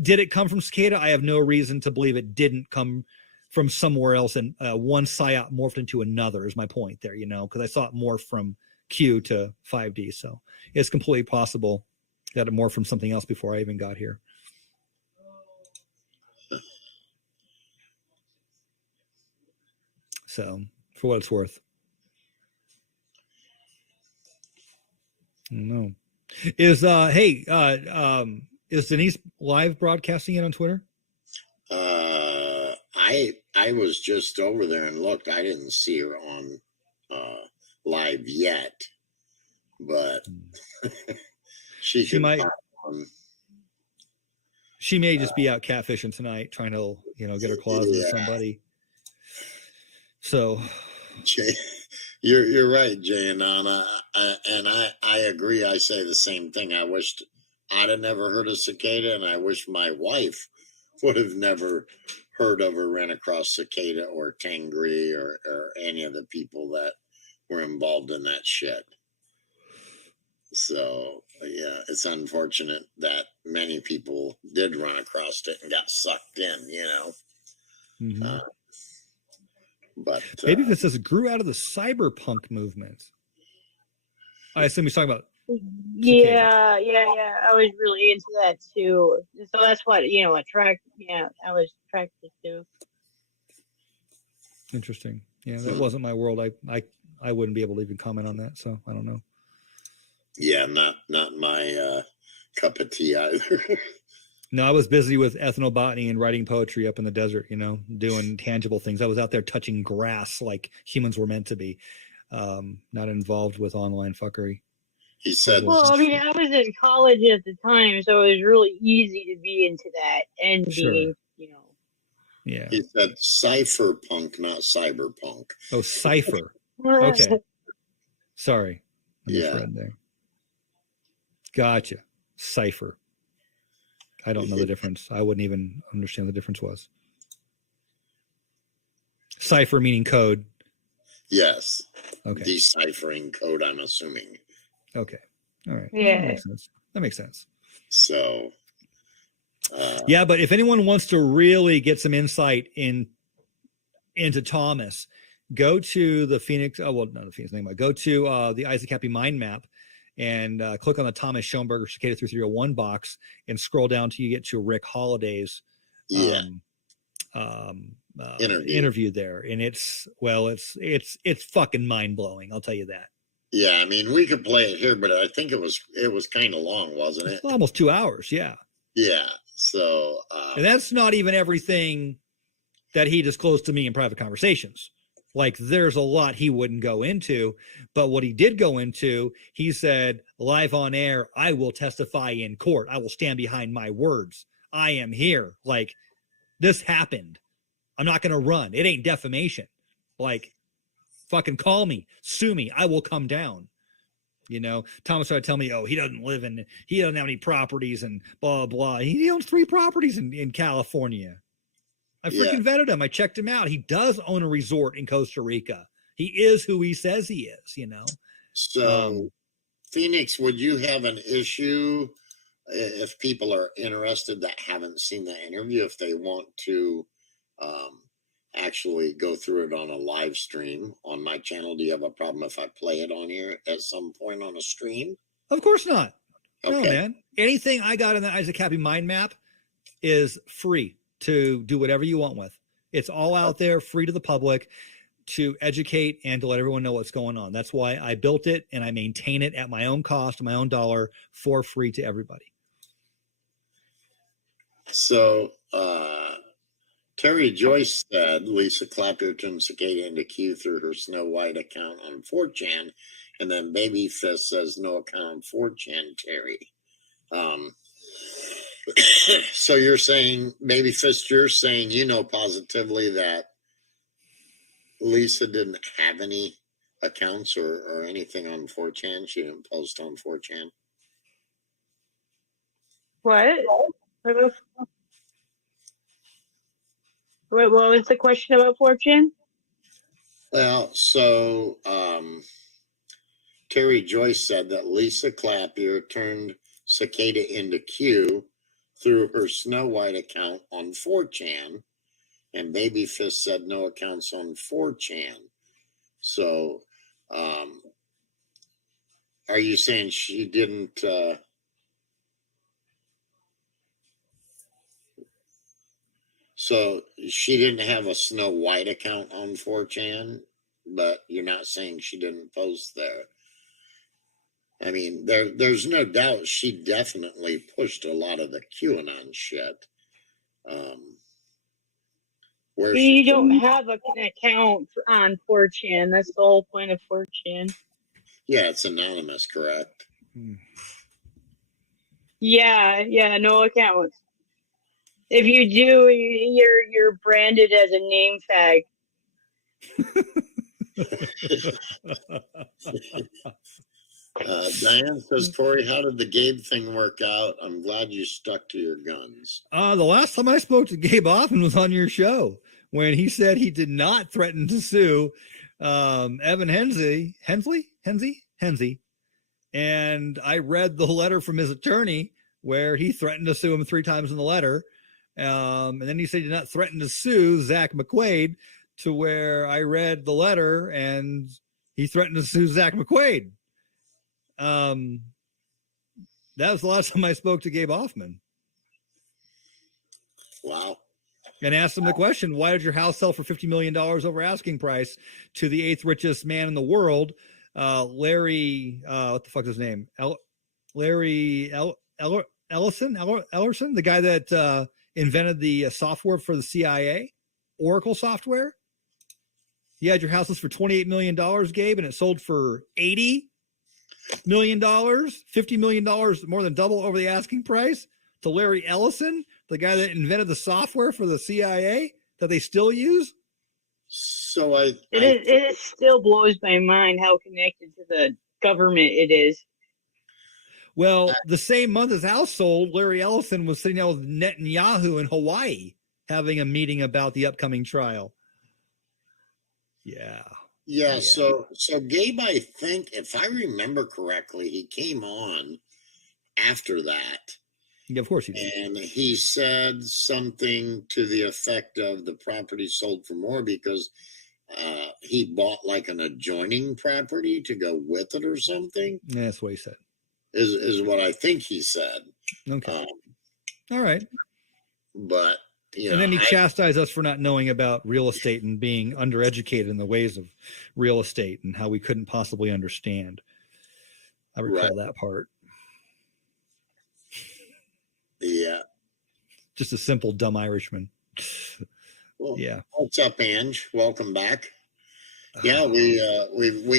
did it come from Cicada? I have no reason to believe it didn't come from somewhere else, and one psyop morphed into another is my point there, because I saw it morph from Q to 5D. So it's completely possible that it morphed from something else before I even got here. So, for what it's worth. I don't know. Is Denise live broadcasting it on Twitter? I was just over there and looked. I didn't see her on live yet, but she might. On. She may just be out catfishing tonight, trying to get her claws into somebody. So, Jay, you're right, Jay and Anna, and I agree. I say the same thing. I wished I'd have never heard of cicada, and I wish my wife would have never heard of or ran across cicada or Tangri or any of the people that were involved in that shit. So yeah, it's unfortunate that many people did run across it and got sucked in, Mm-hmm. But maybe this just grew out of the cyberpunk movement. I assume he's talking about. Yeah. I was really into that too. So that's what attracted. Yeah, I was attracted to. Interesting. Yeah, that wasn't my world. I wouldn't be able to even comment on that. So I don't know. Yeah, not my cup of tea either. No, I was busy with ethnobotany and writing poetry up in the desert, doing tangible things. I was out there touching grass like humans were meant to be, not involved with online fuckery. He said, well, I mean, I was in college at the time, so it was really easy to be into that and being, Yeah. He said cypherpunk, not cyberpunk. Oh, cipher. Okay. Sorry. I misread there. Gotcha. Cipher. I don't know the difference. I wouldn't even understand what the difference was. Cipher meaning code. Yes. Okay. Deciphering code, I'm assuming. Okay. All right. Yeah. That makes sense. That makes sense. So, Yeah, but if anyone wants to really get some insight into Thomas, go to the Phoenix. Oh, well, not the Phoenix name. Go to the Isaac Happy mind map and click on the Thomas Schoenberger Cicada 3301 box and scroll down till you get to Rick Holiday's yeah. interview there. And it's fucking mind blowing. I'll tell you that. Yeah, I mean, we could play it here, but I think it was kind of long, wasn't it? It's almost 2 hours. Yeah. Yeah. So, and that's not even everything that he disclosed to me in private conversations. Like, there's a lot he wouldn't go into, but what he did go into, he said live on air, I will testify in court. I will stand behind my words. I am here. Like, this happened. I'm not going to run. It ain't defamation. Like, fucking call me, sue me. I will come down. You know, Thomas tried to tell me, oh, he doesn't have any properties and blah, blah. He owns 3 properties in California. I freaking vetted him. I checked him out. He does own a resort in Costa Rica. He is who he says he is, you know? So Phoenix, would you have an issue if people are interested that haven't seen the interview, if they want to actually go through it on a live stream on my channel? Do you have a problem if I play it on here at some point on a stream? Of course not. Okay. No, man. Anything I got in the Isaac Happy mind map is free to do whatever you want with. It's all out there, free to the public, to educate and to let everyone know what's going on. That's why I built it and I maintain it at my own cost, my own dollar, for free to everybody. So Terry Joyce said Lisa Clapper turned Cicada into Q through her Snow White account on 4chan, and then Babyfist says no account on 4chan, Terry. So you're saying, Babyfist, you're saying you know positively that Lisa didn't have any accounts or anything on 4chan? She didn't post on 4chan? What? What was the question about 4chan? Well, so Terry Joyce said that Lisa Clapper turned Cicada into Q through her Snow White account on 4chan, and Babyfist said no accounts on 4chan. So, are you saying she didn't? So she didn't have a Snow White account on 4chan, but you're not saying she didn't post there. I mean, there's no doubt she definitely pushed a lot of the QAnon shit. Where You don't have an account on 4chan. That's the whole point of 4chan. Yeah, it's anonymous, correct? Yeah, no accounts. If you do, you're branded as a name tag. Diane says, Corey, how did the Gabe thing work out? I'm glad you stuck to your guns. The last time I spoke to Gabe Hoffman was on your show when he said he did not threaten to sue Evan Hensley. And I read the letter from his attorney where he threatened to sue him 3 times in the letter. And then he said he did not threaten to sue Zach McQuaid, to where I read the letter and he threatened to sue Zach McQuaid. That was the last time I spoke to Gabe Hoffman. Wow. And asked him the question, why did your house sell for $50 million over asking price to the 8th richest man in the world, Larry, what the fuck is his name? Larry Ellison, the guy that invented the software for the CIA, Oracle software. You had your houses for $28 million, Gabe, and it sold for $80 million, $50 million, more than double over the asking price, to Larry Ellison, the guy that invented the software for the CIA that they still use. So It still blows my mind how connected to the government it is. Well, the same month as house sold, Larry Ellison was sitting down with Netanyahu in Hawaii having a meeting about the upcoming trial. Yeah. Yeah, so Gabe, I think if I remember correctly, he came on after that. Yeah, of course he did. And he said something to the effect of the property sold for more because he bought like an adjoining property to go with it or something. Yeah, that's what he said. Is what I think he said. Okay. All right. But and then he chastised us for not knowing about real estate and being undereducated in the ways of real estate and how we couldn't possibly understand. I recall that part. Yeah. Just a simple dumb Irishman. Well, yeah. What's up, Ange? Welcome back. Yeah, we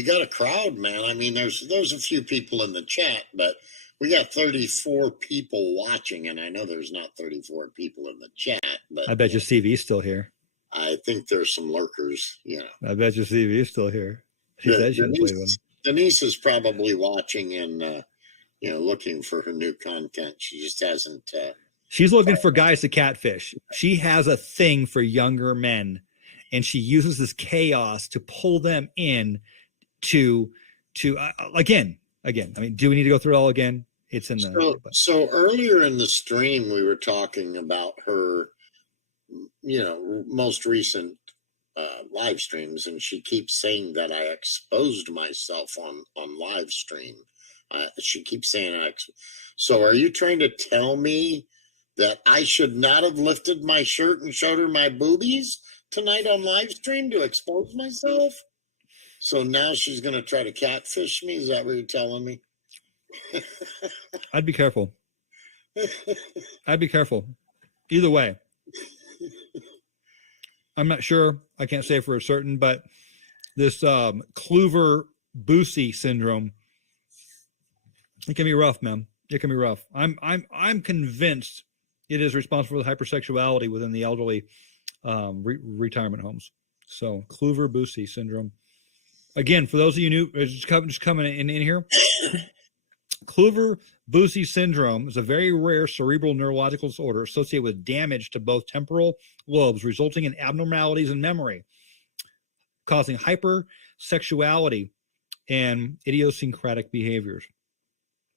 got a crowd, man. I mean, there's a few people in the chat, but we got 34 people watching, and I know there's not 34 people in the chat, but I bet your CV's still here. I think there's some lurkers, I bet your CV's still here. She said she was leaving. Denise is probably watching and looking for her new content. She just hasn't. She's looking for guys to catfish. She has a thing for younger men, and she uses this chaos to pull them in to again. I mean, do we need to go through it all again? It's in the. So earlier in the stream, we were talking about her, most recent live streams, and she keeps saying that I exposed myself on live stream. She keeps saying so are you trying to tell me that I should not have lifted my shirt and showed her my boobies tonight on live stream to expose myself? So now she's going to try to catfish me? Is that what you're telling me? I'd be careful. I'd be careful. Either way. I'm not sure. I can't say for certain, but this Kluver-Bucy syndrome, it can be rough, man. It can be rough. I'm convinced it is responsible for the hypersexuality within the elderly retirement homes. So Kluver-Bucy syndrome. Again, for those of you new, just coming in here, Kluver-Bucy syndrome is a very rare cerebral neurological disorder associated with damage to both temporal lobes, resulting in abnormalities in memory, causing hypersexuality and idiosyncratic behaviors.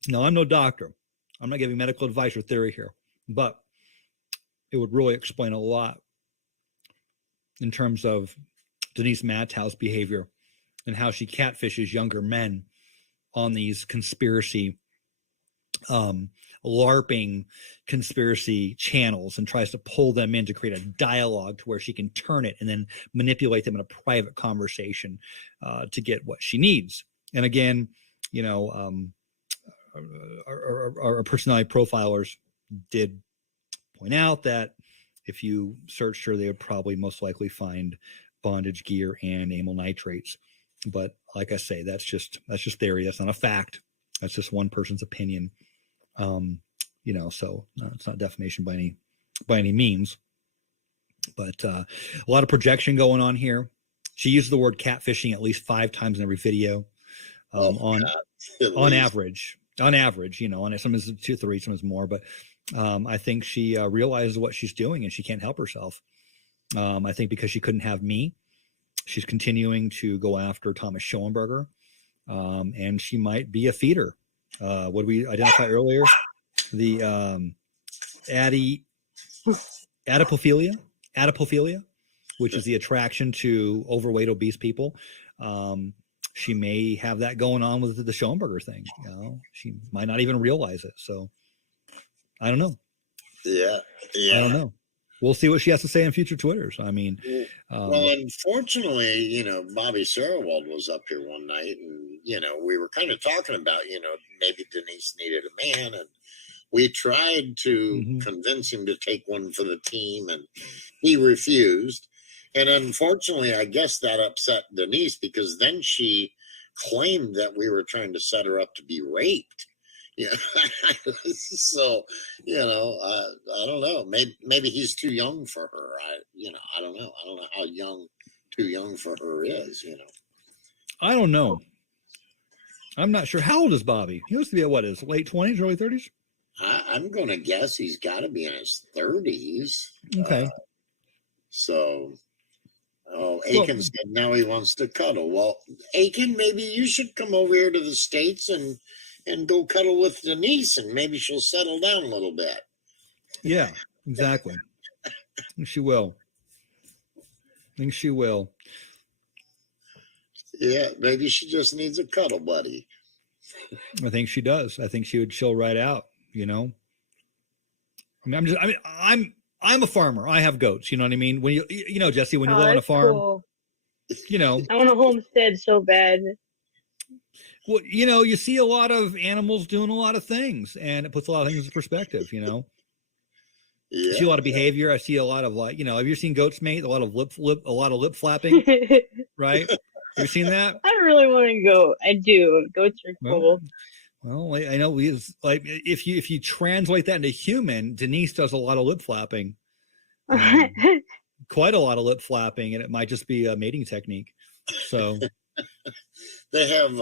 Now, I'm no doctor. I'm not giving medical advice or theory here, but it would really explain a lot in terms of Denise Mattow's behavior and how she catfishes younger men on these conspiracy, LARPing conspiracy channels and tries to pull them in to create a dialogue to where she can turn it and then manipulate them in a private conversation to get what she needs. And again, our personality profilers did point out that if you searched her, they would probably most likely find bondage gear and amyl nitrates. But like I say, that's just theory. That's not a fact. That's just one person's opinion. So it's not defamation by any means. But a lot of projection going on here. She uses the word catfishing at least 5 times in every video. On average, on some is 2, 3, some is more, but I think she realizes what she's doing and she can't help herself. I think because she couldn't have me, she's continuing to go after Thomas Schoenberger, and she might be a feeder. What did we identify earlier? The adipophilia, which is the attraction to overweight, obese people. She may have that going on with the Schoenberger thing. She might not even realize it. So I don't know. Yeah. I don't know. We'll see what she has to say in future Twitters. I mean, well, unfortunately, Bobby Sarowald was up here one night and, we were kind of talking about, maybe Denise needed a man, and we tried to convince him to take one for the team, and he refused. And unfortunately, I guess that upset Denise because then she claimed that we were trying to set her up to be raped. Yeah. So, I don't know. Maybe he's too young for her. I don't know. I don't know how too young for her is, I don't know. I'm not sure. How old is Bobby? He used to be at what, his late 20s, early 30s? I'm going to guess he's got to be in his 30s. Okay. So, Aiken said now he wants to cuddle. Well, Aiken, maybe you should come over here to the States and go cuddle with Denise, and maybe she'll settle down a little bit. Yeah, exactly. I think she will. Yeah, maybe she just needs a cuddle buddy. I think she does. I think she would chill right out, you know. I'm a farmer. I have goats, you know what I mean? When you know, Jesse, when you live on a that's farm, cool. you know, I want a homestead so bad. well, you know, you see a lot of animals doing a lot of things, and it puts a lot of things in perspective, you know. Yeah. I see a lot of behavior. I see a lot of, like, you know, have you seen goats mate? A lot of lip flapping, I right? Have you seen that? really want to go. I do. Goats are cool. Well, I know like if you translate that into human, Denise does a lot of lip flapping, quite a lot of lip flapping, and it might just be a mating technique. So they have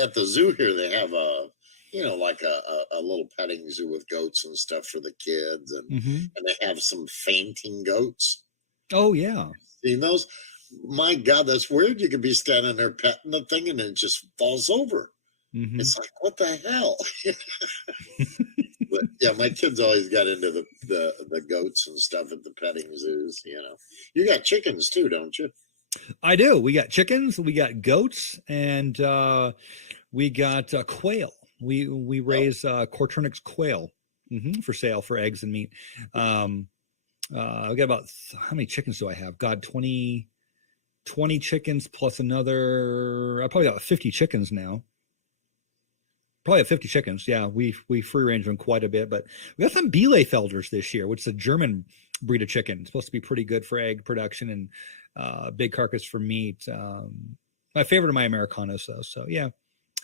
at the zoo here. They have like a little petting zoo with goats and stuff for the kids, and and they have some fainting goats. Oh yeah, seen those? My God, that's weird. You could be standing there petting the thing, and it just falls over. It's like, what the hell? But yeah, my kids always got into the goats and stuff at the petting zoos. You know, you got chickens too, don't you? I do. We got chickens, we got goats, and we got quail. We raise Corturnix quail for sale for eggs and meat. I got about, how many chickens do I have? God, 20 chickens plus another. I probably got 50 chickens now. Probably have 50 chickens. Yeah, we free range them quite a bit, but we got some Bielefelders this year, which is a German breed of chicken. It's supposed to be pretty good for egg production and big carcass for meat. My favorite are my Americanos though. So yeah,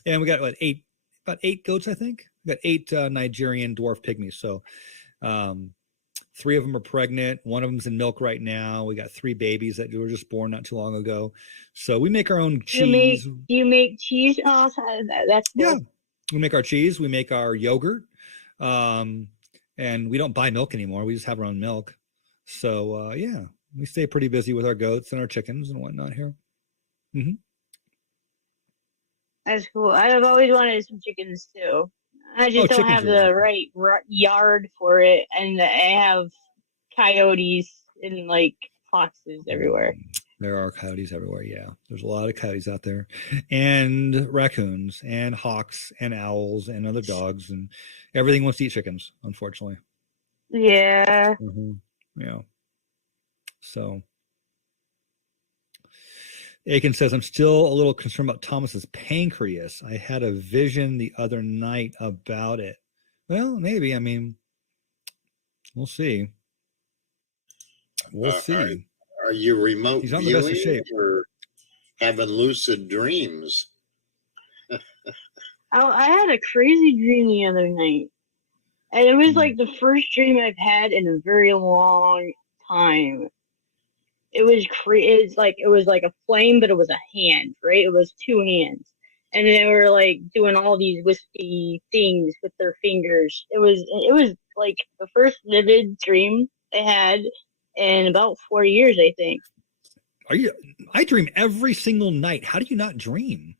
and we got about eight goats. I think we got 8 Nigerian dwarf pygmies. So 3 of them are pregnant. One of them's in milk right now. We got 3 babies that were just born not too long ago. So we make our own cheese. Do you make cheese? Oh, that's cool. Yeah. We make our cheese, we make our yogurt, and we don't buy milk anymore. We just have our own milk. So, yeah, we stay pretty busy with our goats and our chickens and whatnot here. That's cool. I've always wanted some chickens too. I just don't have the right yard for it, and I have coyotes and like foxes everywhere. There are coyotes everywhere. Yeah, there's a lot of coyotes out there, and raccoons, and hawks, and owls, and other dogs, and everything wants to eat chickens. Unfortunately. Yeah. Yeah. So, Aiken says, I'm still a little concerned about Thomas's pancreas. I had a vision the other night about it. Well, maybe. I mean, we'll see. We'll see. Are you remote He's on the best of shape or having lucid dreams? I had a crazy dream the other night, and it was like the first dream I've had in a very long time. It was it was like a flame, but it was a hand, right? It was 2 hands, and they were like doing all these wispy things with their fingers. It was like the first vivid dream I had in about 4 years, I think. I dream every single night. How do you not dream?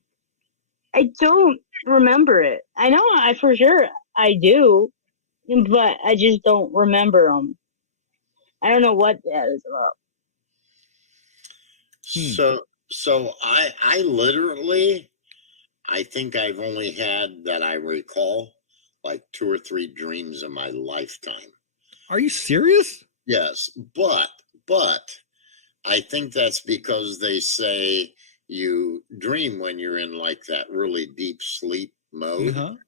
I don't remember it. I know for sure I do, but I just don't remember them. I don't know what that is about. So I literally, I think I've only had, that I recall, like 2 or 3 dreams in my lifetime. Are you serious? Yes, but I think that's because they say you dream when you're in like that really deep sleep mode.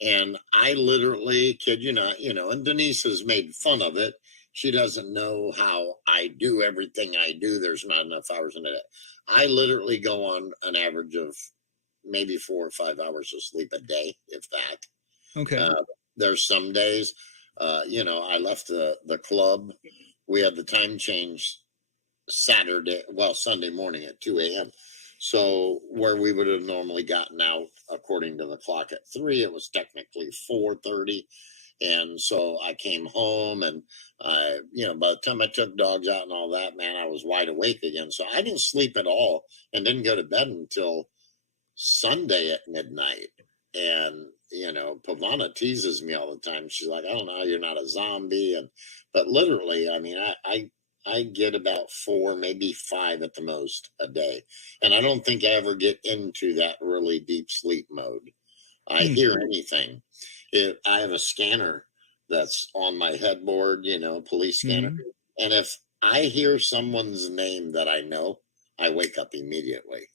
And I literally, kid you not, and Denise has made fun of it. She doesn't know how I do everything I do. There's not enough hours in it. I literally go on an average of maybe 4 or 5 hours of sleep a day, if that. Okay. There's some days, I left the club. We had the time change Sunday morning at 2 a.m. So where we would have normally gotten out according to the clock at 3, it was technically 4:30. And so I came home and by the time I took dogs out and all that, man, I was wide awake again. So I didn't sleep at all and didn't go to bed until Sunday at midnight. And, Pavana teases me all the time. She's like, I don't know, you're not a zombie. But literally, I mean, I get about 4, maybe 5 at the most a day. And I don't think I ever get into that really deep sleep mode. I hear anything. I have a scanner that's on my headboard, police scanner. And if I hear someone's name that I know, I wake up immediately,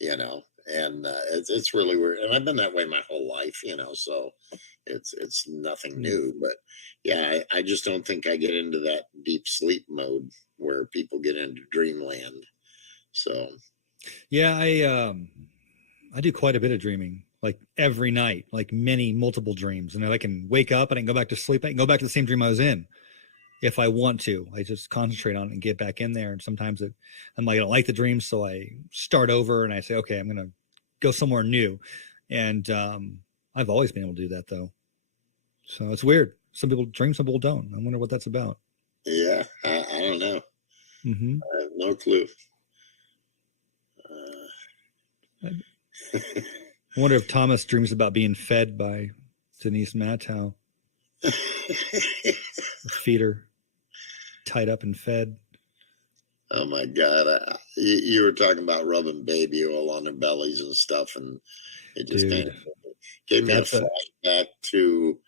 and it's really weird. And I've been that way my whole life, so it's nothing new. But yeah, I just don't think I get into that deep sleep mode where people get into dreamland. So yeah, I do quite a bit of dreaming, like every night, like multiple dreams. And I can wake up and I can go back to sleep. I can go back to the same dream I was in if I want to. I just concentrate on it and get back in there. And sometimes I'm like, I don't like the dream. So I start over and I say, okay, I'm going to go somewhere new. And I've always been able to do that though. So it's weird. Some people dream, some people don't. I wonder what that's about. Yeah, I don't know. I have no clue. I wonder if Thomas dreams about being fed by Denise Matow. Feeder tied up and fed. Oh my God. You were talking about rubbing baby oil on their bellies and stuff. And it just kind of gave me a flashback to,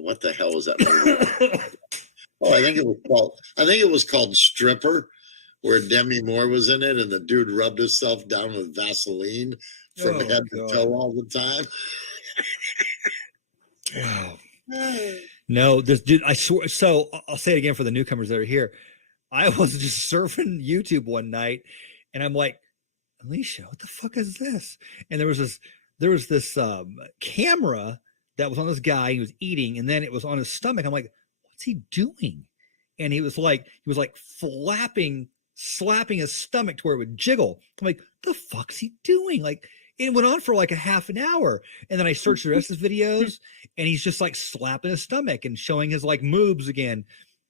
what the hell was that movie? I think it was called Stripper, where Demi Moore was in it, and the dude rubbed himself down with Vaseline from head to toe all the time. Wow. No, dude, I swear. So I'll say it again for the newcomers that are here. I was just surfing YouTube one night, and I'm like, Alicia, what the fuck is this? And there was this camera that was on this guy. He was eating, and then it was on his stomach. I'm like, what's he doing? And he was like slapping his stomach to where it would jiggle. I'm like, the fuck's he doing? Like, it went on for like a half an hour. And then I searched the rest of his videos, and he's just like slapping his stomach and showing his like moves again.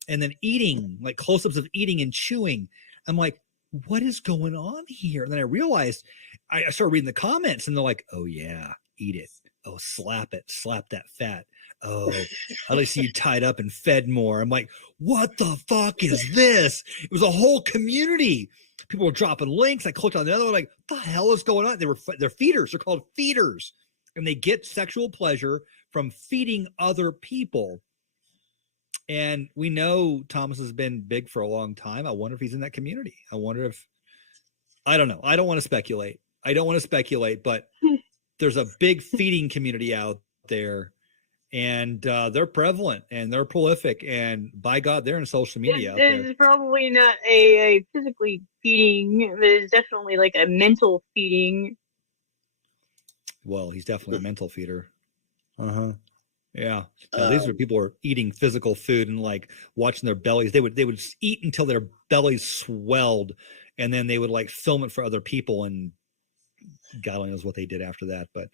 And then eating, like close-ups of eating and chewing. I'm like, what is going on here? And then I realized, I started reading the comments, and they're like, oh yeah, eat it. Oh, slap it. Slap that fat. Oh, I like see you tied up and fed more. I'm like, what the fuck is this? It was a whole community. People were dropping links. I clicked on the other one, like, what the hell is going on? They're feeders. They're called feeders. And they get sexual pleasure from feeding other people. And we know Thomas has been big for a long time. I wonder if he's in that community. I wonder if, I don't know. I don't want to speculate. But there's a big feeding community out there, and they're prevalent and they're prolific, and by God, they're in social media out there. It's probably not a physically feeding, but it's definitely like a mental feeding. Well, he's definitely a mental feeder. Yeah. These are people who are eating physical food and like watching their bellies. They would eat until their bellies swelled, and then they would like film it for other people, and God only knows what they did after that. But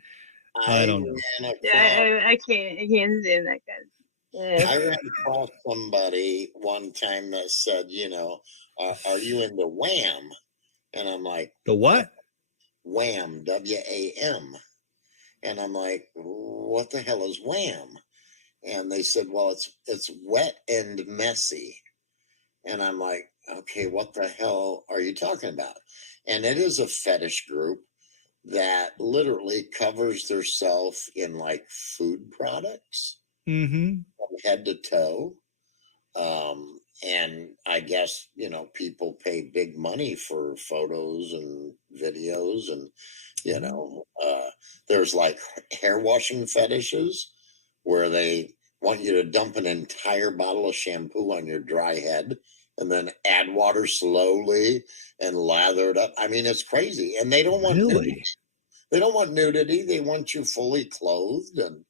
I don't know. I can't stand that guy. I ran across somebody one time that said, are you into Wham? And I'm like, the what? Wham, WAM. And I'm like, what the hell is Wham? And they said, well, it's wet and messy. And I'm like, okay, what the hell are you talking about? And it is a fetish group that literally covers themselves in like food products from head to toe. And I guess, people pay big money for photos and videos, and, there's like hair washing fetishes where they want you to dump an entire bottle of shampoo on your dry head and then add water slowly and lather it up. I mean, it's crazy. And they don't want nudity. They don't want nudity. They want you fully clothed and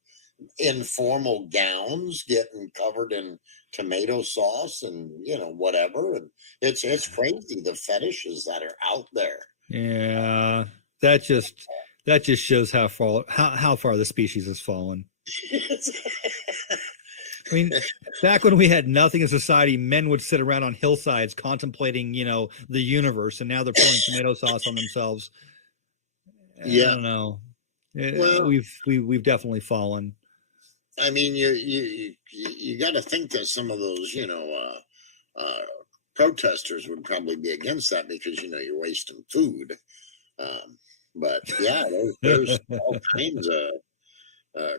in formal gowns, getting covered in tomato sauce and whatever. And it's crazy, the fetishes that are out there. Yeah, that just shows how far the species has fallen. I mean, back when we had nothing in society, men would sit around on hillsides contemplating, the universe, and now they're pouring tomato sauce on themselves. Yeah. I don't know. Well- We've definitely fallen. I mean, you got to think that some of those, protesters would probably be against that because you're wasting food. But yeah, there's all kinds of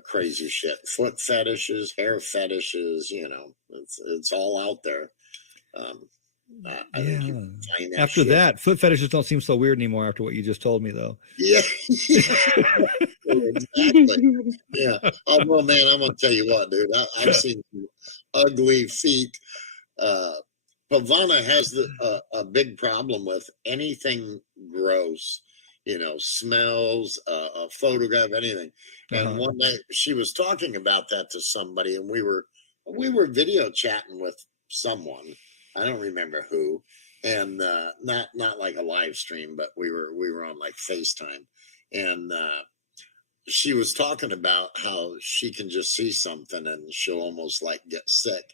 crazy shit, foot fetishes, hair fetishes. It's all out there. I think you can find that After shit. that, foot fetishes don't seem so weird anymore. After what you just told me, though. Yeah. Exactly. Yeah. Oh well, man, I'm gonna tell you what, dude. I've seen some ugly feet. Pavana has a big problem with anything gross. Smells, a photograph, anything. And Uh-huh. one day she was talking about that to somebody, and we were video chatting with someone. I don't remember who, and not like a live stream, but we were on like FaceTime, and she was talking about how she can just see something and she'll almost like get sick.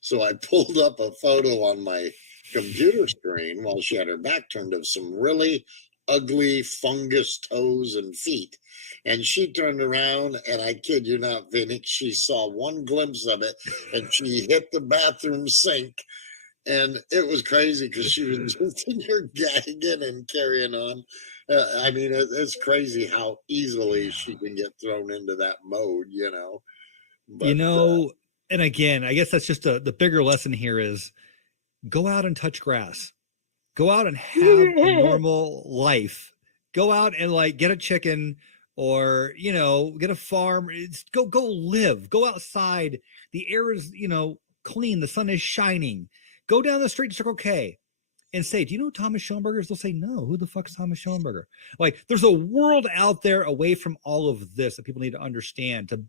So I pulled up a photo on my computer screen while she had her back turned of some really ugly fungus toes and feet. And she turned around, and I kid you not, Phoenix, she saw one glimpse of it and she hit the bathroom sink. And it was crazy because she was just in there gagging and carrying on. I mean, it's crazy how easily she can get thrown into that mode, But, and again, I guess that's just the bigger lesson here is go out and touch grass. Go out and have a normal life. Go out and get a chicken or, get a farm. Go live. Go outside. The air is, clean. The sun is shining. Go down the street to Circle K and say, do you know who Thomas Schoenberger is? They'll say, no, who the fuck is Thomas Schoenberger? There's a world out there away from all of this that people need to understand to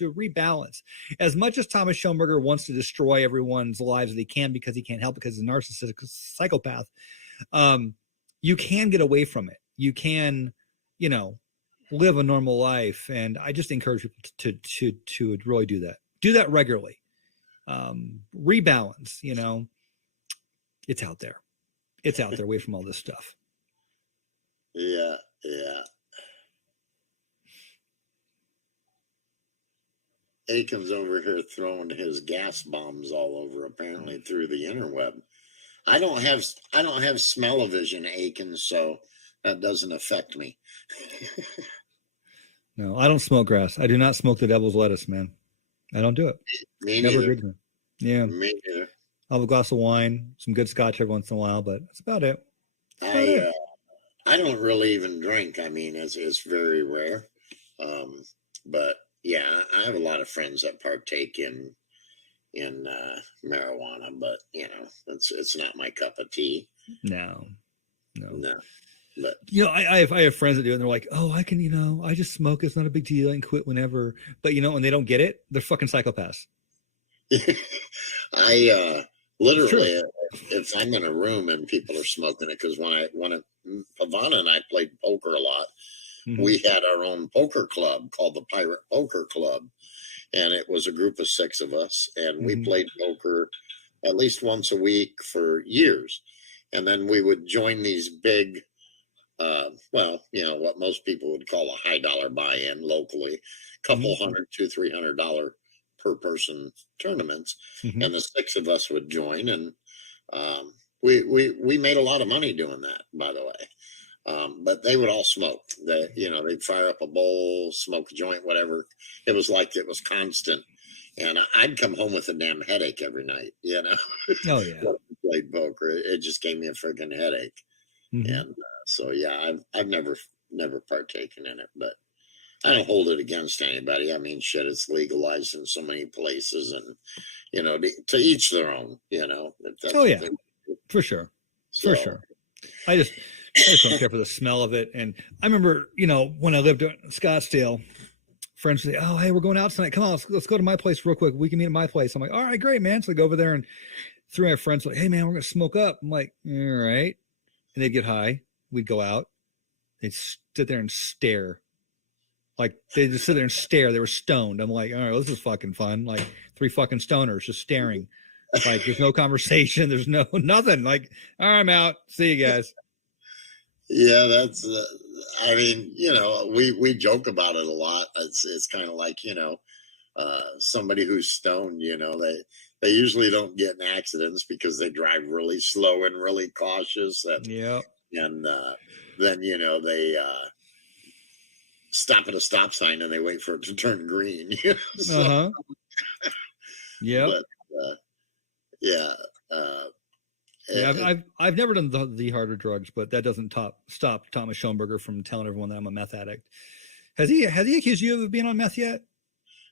rebalance. As much as Thomas Schoenberger wants to destroy everyone's lives that he can because he can't help it because he's a narcissistic psychopath, you can get away from it. You can, live a normal life. And I just encourage people to really do that. Do that regularly. Rebalance, it's out there. It's out there away from all this stuff. Yeah. Aiken's over here throwing his gas bombs all over, apparently through the interweb. I don't have smell-o-vision, Aiken, so that doesn't affect me. No, I don't smoke grass. I do not smoke the devil's lettuce, man. I don't do it. Me Never neither. agreed with me. Yeah. Me neither. I'll have a glass of wine, some good scotch every once in a while, but that's about it. I don't really even drink. I mean, it's very rare. But yeah, I have a lot of friends that partake in marijuana, but it's not my cup of tea. No. But I have friends that do it and they're like, oh, I can, I just smoke. It's not a big deal. I can quit whenever. But when they don't get it, they're fucking psychopaths. I literally, if I'm in a room and people are smoking it, because when Pavana and I played poker a lot, we had our own poker club called the Pirate Poker Club, and it was a group of 6 of us, and we played poker at least once a week for years, and then we would join these big, what most people would call a high dollar buy-in locally, couple $100-$300 per person tournaments, and the 6 of us would join, and we made a lot of money doing that, by the way. But they would all smoke. They'd fire up a bowl, smoke a joint, whatever. It was constant, and I'd come home with a damn headache every night. Oh yeah. Played poker, it just gave me a freaking headache, and so yeah, I've never partaken in it, but I don't hold it against anybody. I mean, shit, it's legalized in so many places, and to each their own. If that's Oh yeah, what for sure, So- for sure. I just don't care for the smell of it. And I remember, when I lived in Scottsdale, friends would say, "Oh, hey, we're going out tonight. Come on, let's go to my place real quick. We can meet at my place." I'm like, "All right, great, man." So I go over there and 3 of my friends like, "Hey, man, we're gonna smoke up." I'm like, "All right," and they'd get high. we'd go out. They'd sit there and stare. Like they just sit there and stare. They were stoned. I'm like, all right, this is fucking fun. Like 3 fucking stoners just staring. Like there's no conversation. There's no nothing. Like, all right, I'm out. See you guys. Yeah, that's. I mean, we joke about it a lot. It's kind of like somebody who's stoned. They usually don't get in accidents because they drive really slow and really cautious. Yeah. And then they stop at a stop sign and they wait for it to turn green. So, Yeah. but, yeah. Yeah, I've never done the harder drugs, but that doesn't stop Thomas Schoenberger from telling everyone that I'm a meth addict. Has he accused you of being on meth yet?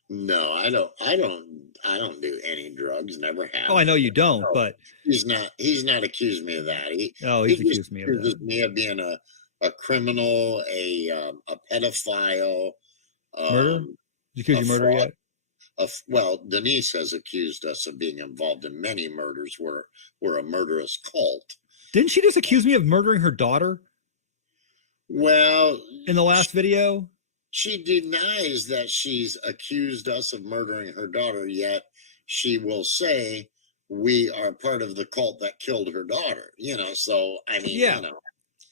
No, I don't do any drugs. Never have. Oh, I know you don't, but he's not accused me of that. He's accused me of that. Accuses me of being a criminal, a pedophile. Murder? Did he accuse you murder yet? Well, Denise has accused us of being involved in many murders. We're a murderous cult. Didn't she just accuse me of murdering her daughter? Well, in the last video, she denies that she's accused us of murdering her daughter, yet she will say we are part of the cult that killed her daughter. So I mean, yeah.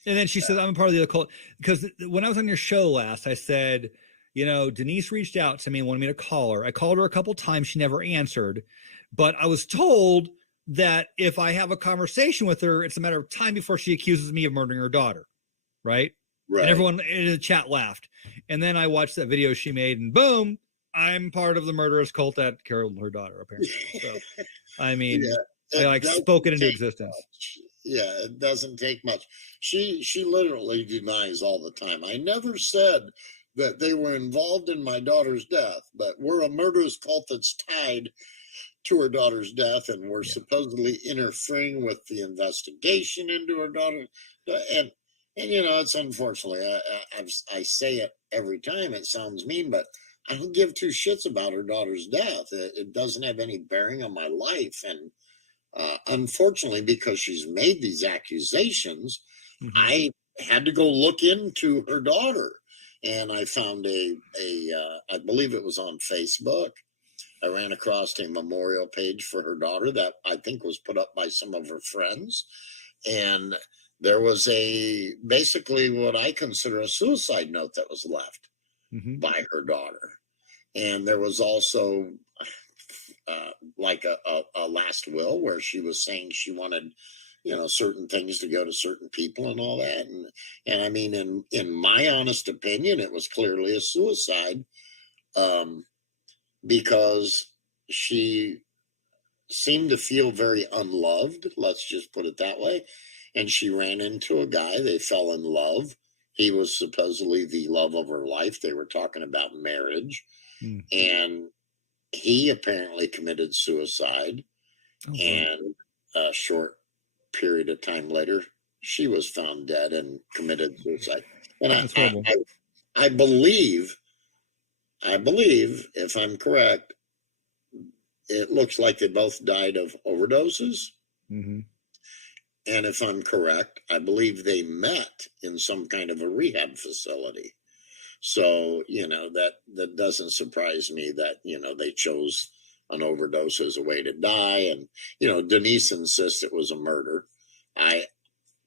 And then she said, I'm a part of the cult. Because when I was on your show last, I said, Denise reached out to me and wanted me to call her. I called her a couple times. She never answered. But I was told that if I have a conversation with her, it's a matter of time before she accuses me of murdering her daughter. Right? Right. And everyone in the chat laughed. And then I watched that video she made, and boom, I'm part of the murderous cult that killed her daughter, apparently. So, I mean, I spoke it into existence. Much. Yeah, it doesn't take much. She literally denies all the time. I never said that they were involved in my daughter's death, but we're a murderous cult that's tied to her daughter's death, and we're supposedly interfering with the investigation into her daughter. And it's unfortunately, I say it every time. It sounds mean, but I don't give 2 shits about her daughter's death. It doesn't have any bearing on my life. And unfortunately, because she's made these accusations, I had to go look into her daughter. And I found I believe it was on Facebook. I ran across a memorial page for her daughter that I think was put up by some of her friends. And there was basically what I consider a suicide note that was left by her daughter. And there was also like a last will where she was saying she wanted, certain things to go to certain people and all that. And I mean, in my honest opinion, it was clearly a suicide because she seemed to feel very unloved. Let's just put it that way. And she ran into a guy. They fell in love. He was supposedly the love of her life. They were talking about marriage. And he apparently committed suicide. And a short period of time later, she was found dead and committed suicide. And I believe, if I'm correct, it looks like they both died of overdoses. And if I'm correct, I believe they met in some kind of a rehab facility. So, that doesn't surprise me that, they chose an overdose as a way to die. And, Denise insists it was a murder. I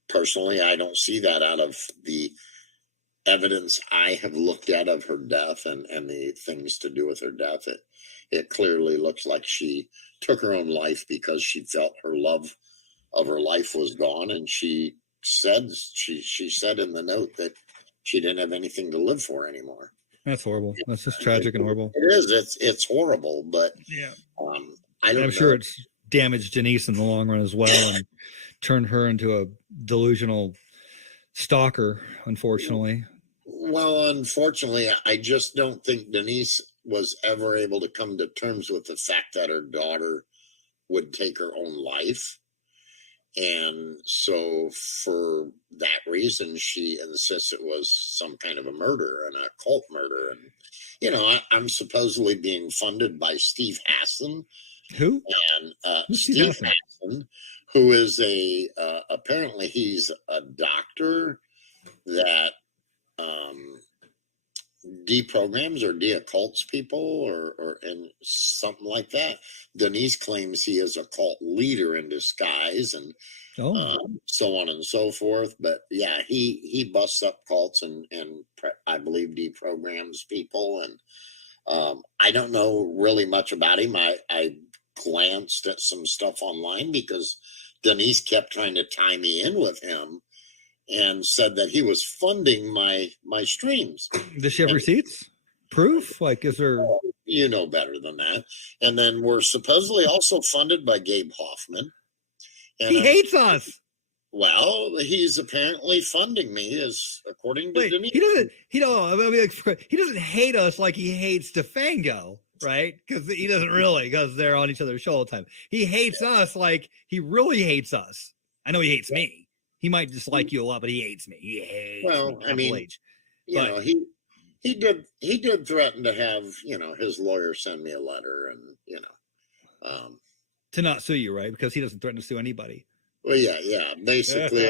don't see that out of the evidence I have looked at of her death and the things to do with her death. It clearly looks like she took her own life because she felt her love of her life was gone, and she said in the note that she didn't have anything to live for anymore. That's horrible. That's just tragic and horrible. It is. It's horrible, but I'm sure it's damaged Denise in the long run as well, and turned her into a delusional stalker. Unfortunately. Well, unfortunately, I just don't think Denise was ever able to come to terms with the fact that her daughter would take her own life. And so for that reason, she insists it was some kind of a murder and a cult murder. And, I'm supposedly being funded by Steve Hassan. Who? And Steve Hassan, who is apparently he's a doctor that deprograms or deoccults people or and something like that. Denise claims he is a cult leader in disguise and so on and so forth. But yeah, he busts up cults and I believe deprograms people. And I don't know really much about him. I glanced at some stuff online because Denise kept trying to tie me in with him and said that he was funding my streams. Does she have receipts? Proof? Like, is there? You know better than that. And then we're supposedly also funded by Gabe Hoffman. And He hates us. well, he's apparently funding me, as according to Wait, Denise. he doesn't. He don't. I mean, he doesn't hate us like he hates Defango, right? Because he doesn't really, because they're on each other's show all the time. He hates us like he really hates us. I know he hates me. He might dislike you a lot, but he hates me. He hates Well, me. I mean, H. You But- know, he did threaten to have, you know, his lawyer send me a letter, and you know, to not sue you, right? Because he doesn't threaten to sue anybody. well, yeah. Basically,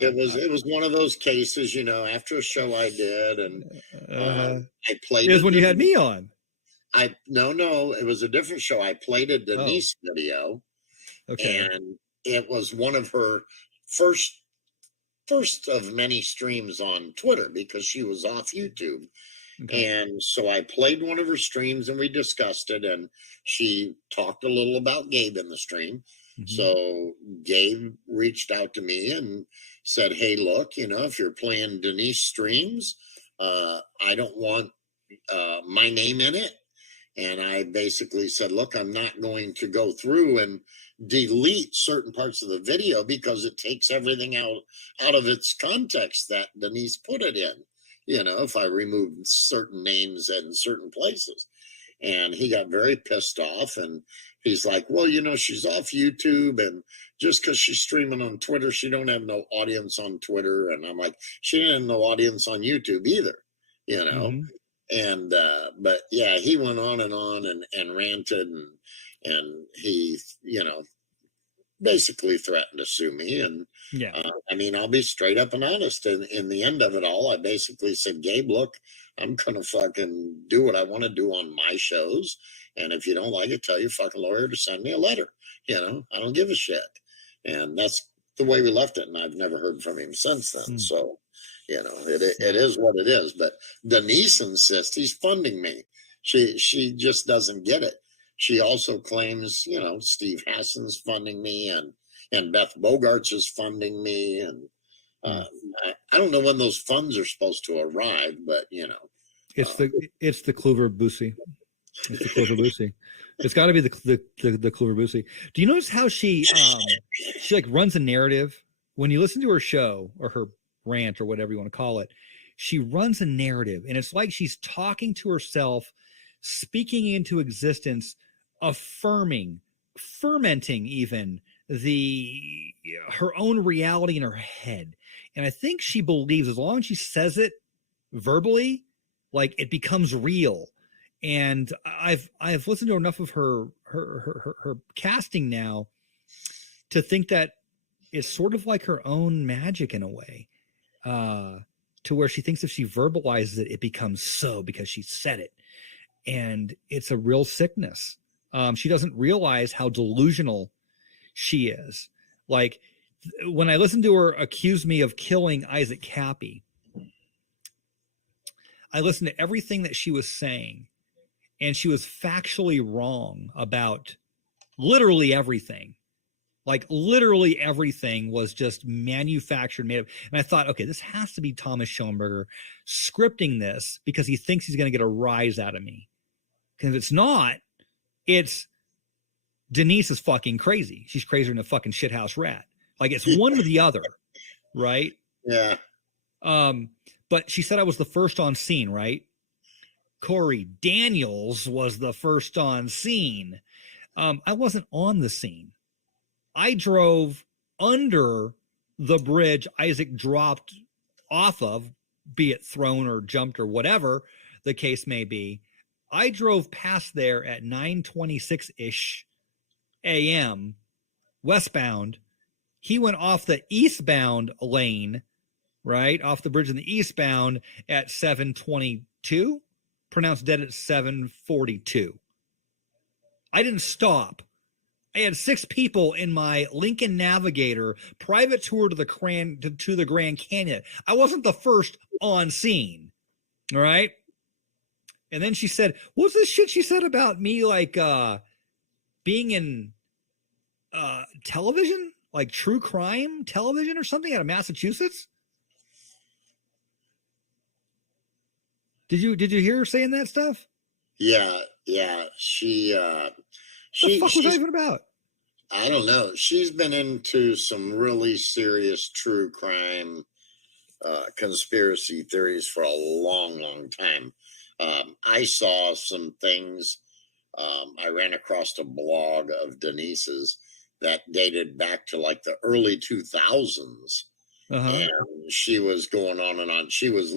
it was one of those cases, you know, after a show I did, and I played. It was when you in- had me on. No, it was a different show. I played a Denise video, Okay. and it was one of her first of many streams on Twitter because she was off YouTube. Okay. And so I played one of her streams and we discussed it, and she talked a little about Gabe in the stream. Mhm. So Gabe reached out to me and said, hey, look, you know, if you're playing Denise streams, I don't want my name in it. And I basically said, look, I'm not going to go through and delete certain parts of the video because it takes everything out of its context that Denise put it in, you know, if I remove certain names in certain places. And he got very pissed off, and he's like, well, you know, she's off YouTube, and just because she's streaming on Twitter, she don't have no audience on Twitter. And I'm like, she didn't have no audience on YouTube either, you know. Mhm. And but yeah, he went on and ranted, and he, you know, basically threatened to sue me. And Yeah. I mean, I'll be straight up and honest. In the end of it all, I basically said, Gabe, look, I'm gonna fucking do what I want to do on my shows, and if you don't like it, tell your fucking lawyer to send me a letter. You know, I don't give a shit. And that's the way we left it, and I've never heard from him since then. So, you know, it is what it is. But Denise insists he's funding me. She just doesn't get it. She also claims, you know, Steve Hassan's funding me, and Beth Bogarts is funding me, and I don't know when those funds are supposed to arrive, but you know, It's the Clover Boosie. It's the Clover Boosie. It's got to be the Clover Boosie. Do you notice how she like runs a narrative when you listen to her show or her rant or whatever you want to call it? She runs a narrative, and it's like she's talking to herself, speaking into existence, affirming, fermenting even her own reality in her head. And I think she believes as long as she says it verbally, like it becomes real. And I've listened to enough of her casting now to think that it's sort of like her own magic in a way, to where she thinks if she verbalizes it, it becomes so because she said it. And it's a real sickness. She doesn't realize how delusional she is. Like when I listened to her accuse me of killing Isaac Cappy, I listened to everything that she was saying, and she was factually wrong about literally everything. Like literally everything was just manufactured, made up. And I thought, okay, this has to be Thomas Schoenberger scripting this because he thinks he's going to get a rise out of me. Because if it's not, it's Denise is fucking crazy. She's crazier than a fucking shithouse rat. Like it's one or the other, right? Yeah. But she said I was the first on scene, right? Corey Daniels was the first on scene. I wasn't on the scene. I drove under the bridge Isaac dropped off of, be it thrown or jumped or whatever the case may be. I drove past there at 9:26-ish a.m. westbound. He went off the eastbound lane right off the bridge in the eastbound at 7:22, pronounced dead at 7:42. I didn't stop. I had 6 people in my Lincoln Navigator private tour to the Grand Canyon. I wasn't the first on scene. All right. And then she said, what's this shit she said about me, like being in television, like true crime television or something out of Massachusetts? Did you hear her saying that stuff? Yeah. What the fuck was that even about? I don't know. She's been into some really serious true crime conspiracy theories for a long time. I saw some things. I ran across a blog of Denise's that dated back to like the early 2000s. And she was going on and on. She was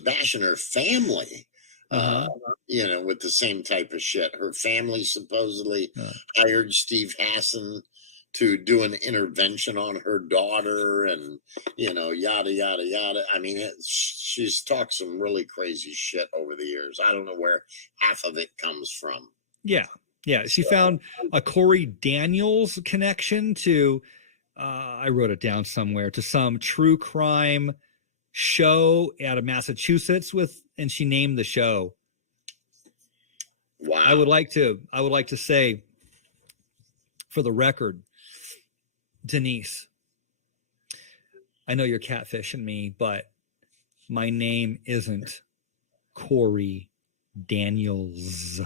bashing her family. With the same type of shit. Her family supposedly hired Steve Hassan to do an intervention on her daughter and, yada, yada, yada. I mean, she's talked some really crazy shit over the years. I don't know where half of it comes from. Yeah. She found a Corey Daniels connection to, I wrote it down somewhere, to some true crime show out of Massachusetts and she named the show. Wow. I would like to say, for the record, Denise, I know you're catfishing me, but my name isn't Corey Daniels.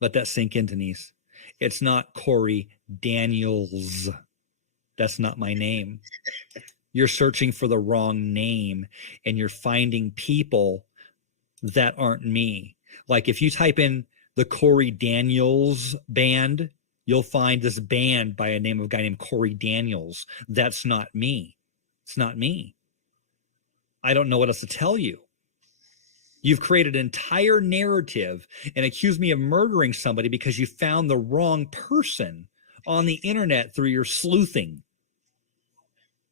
Let that sink in, Denise. It's not Corey Daniels. That's not my name. You're searching for the wrong name and you're finding people that aren't me. Like if you type in the Corey Daniels band, you'll find this band by a guy named Corey Daniels. That's not me. It's not me. I don't know what else to tell you. You've created an entire narrative and accused me of murdering somebody because you found the wrong person on the internet through your sleuthing.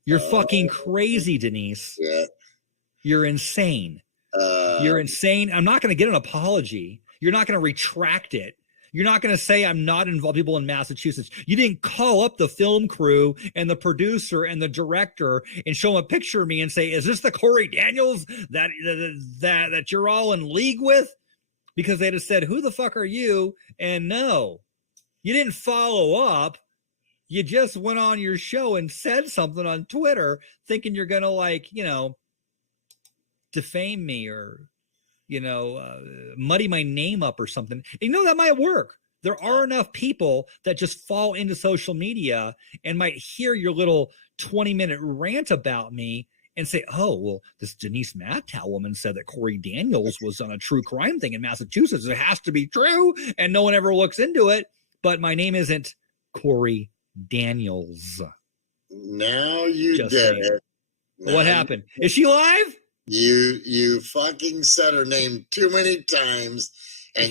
You're fucking crazy, Denise. Yeah. You're insane. You're insane. I'm not going to get an apology. You're not going to retract it. You're not going to say I'm not involved. People in Massachusetts. You didn't call up the film crew and the producer and the director and show them a picture of me and say, "Is this the Corey Daniels that you're all in league with?" Because they'd have said, "Who the fuck are you?" And no, you didn't follow up. You just went on your show and said something on Twitter thinking you're going to defame me or, muddy my name up or something. That might work. There are enough people that just fall into social media and might hear your little 20-minute rant about me and say, oh, well, this Denise Mattow woman said that Corey Daniels was on a true crime thing in Massachusetts. It has to be true. And no one ever looks into it. But my name isn't Corey Daniels. Now you just did it. What happened? Is she live? You fucking said her name too many times, and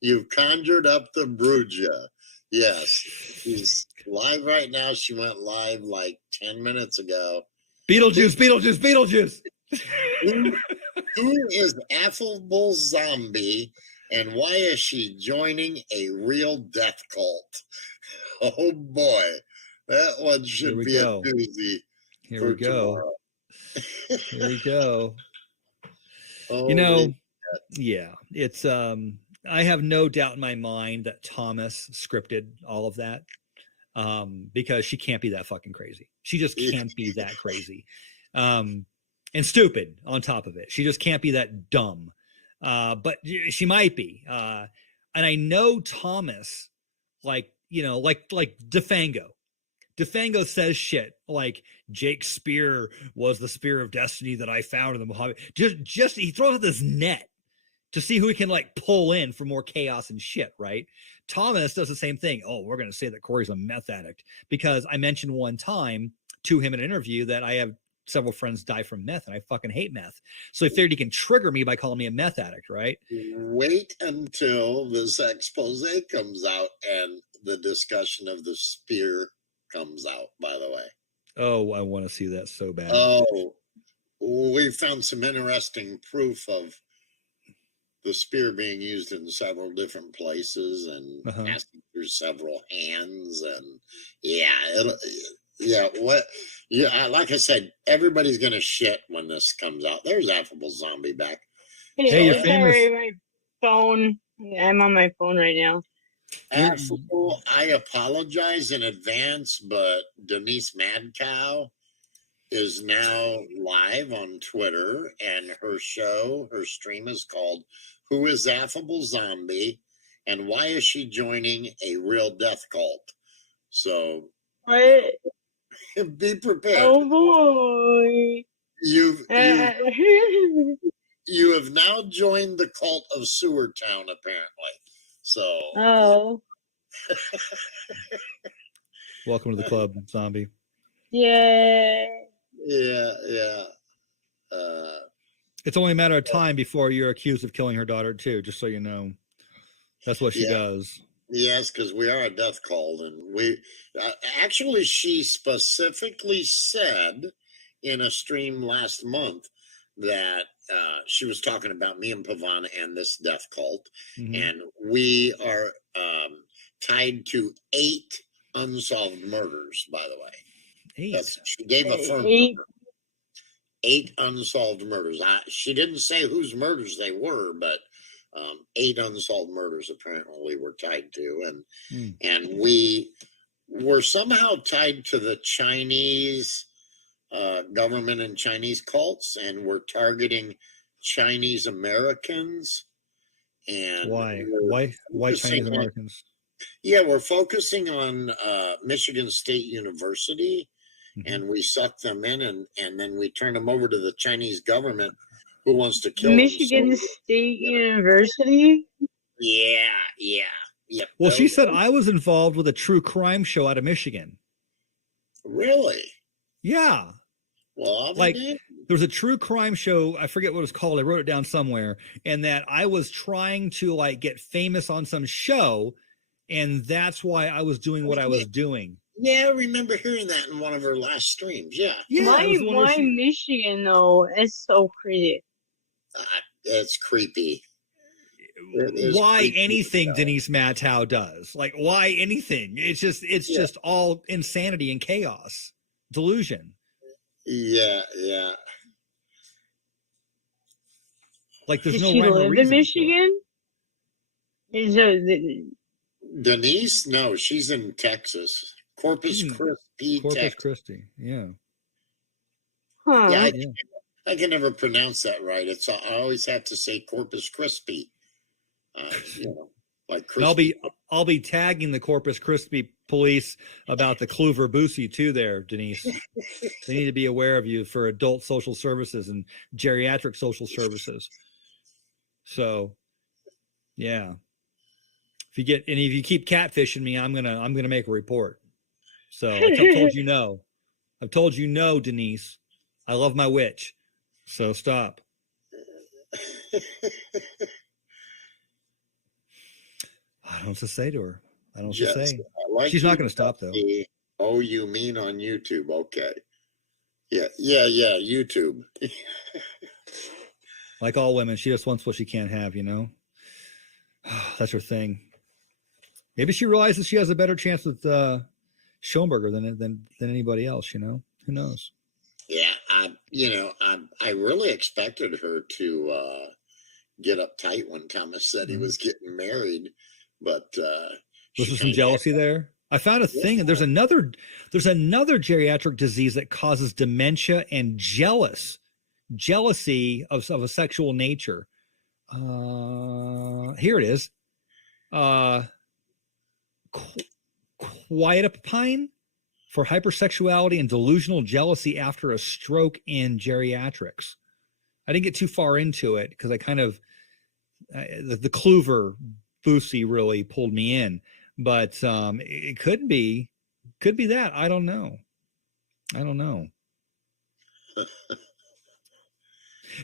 you've conjured up the Bruja. Yes, she's live right now. She went live like 10 minutes ago. Beetlejuice. Who is Affable Zombie, and why is she joining a real death cult? Oh boy, that one should be a doozy. Here we go. Tomorrow. Here we go. Yeah, it's I have no doubt in my mind that Thomas scripted all of that, because she can't be that fucking crazy. She just can't be that crazy, and stupid on top of it. She just can't be that dumb, but she might be. And I know Thomas, like DeFango. DeFango says shit like Jake Spear was the spear of destiny that I found in the Mojave. Just he throws out this net to see who he can pull in for more chaos and shit, right? Thomas does the same thing. Oh, we're going to say that Corey's a meth addict because I mentioned one time to him in an interview that I have several friends die from meth and I fucking hate meth. So he figured he can trigger me by calling me a meth addict, right? Wait until this expose comes out and the discussion of the spear comes out, by the way. Oh, I want to see that so bad. Oh, we found some interesting proof of the spear being used in several different places and passing through several hands. And like I said, everybody's going to shit when this comes out. There's Affable Zombie back. Hey, you're famous. Sorry, my phone. I'm on my phone right now. Affable, I apologize in advance, but Denise Mad Cow is now live on Twitter, and her stream is called Who is Affable Zombie and Why is She Joining a Real Death Cult? So What? be prepared. Oh boy. You have now joined the cult of Sewer Town, apparently. So Oh. Welcome to the club, Zombie. Yeah. Yeah. It's only a matter of time before you're accused of killing her daughter too, just so you know. That's what she does. Yes, because we are a death cult, and we actually, she specifically said in a stream last month that she was talking about me and Pavana and this death cult, and we are tied to 8 unsolved murders. By the way, 8. She gave a firm number. 8 unsolved murders. She didn't say whose murders they were, but 8 unsolved murders apparently we're tied to, and we were somehow tied to the Chinese government and Chinese cults, and we're targeting Chinese Americans. And why Chinese Americans? We're focusing on Michigan State University, and we suck them in, and then we turn them over to the Chinese government, who wants to kill Michigan State University? Yeah. Well, she said I was involved with a true crime show out of Michigan. Really? Yeah. Well, like there was a true crime show. I forget what it was called. I wrote it down somewhere. And that I was trying to like get famous on some show. And that's why I was doing what I was doing. Yeah, I remember hearing that in one of her last streams. Yeah. Why Michigan though? It's so crazy. It's creepy. Why anything Denise Matow does? Like why anything? It's just all insanity and chaos, delusion. Yeah. Like there's Does no she rhyme or live reason in Michigan? Denise? No, she's in Texas. Corpus Christi, Texas. Christi. Yeah. Huh. Yeah, I can never pronounce that right. I always have to say Corpus Christi. Like Christi. I'll be tagging the Corpus Christi police about the Kluver Boosie too there, Denise. They need to be aware of you for adult social services and geriatric social services. So yeah. If you keep catfishing me, I'm gonna make a report. So I've told you no. I've told you no, Denise. I love my witch. So stop. I don't know what to say to her. I don't know what to say. She's not going to stop though. Oh, you mean on YouTube? Okay. Yeah. YouTube. Like all women, she just wants what she can't have. That's her thing. Maybe she realizes she has a better chance with Schoenberger than anybody else. Who knows? Yeah, I really expected her to get uptight when Thomas said he was getting married, but was there some jealousy there? I found a thing, and there's another geriatric disease that causes dementia and jealousy of a sexual nature. Here it is. Quietapine for hypersexuality and delusional jealousy after a stroke in geriatrics. I didn't get too far into it because I kind of the Kluver Boosie really pulled me in, but it could be that. I don't know.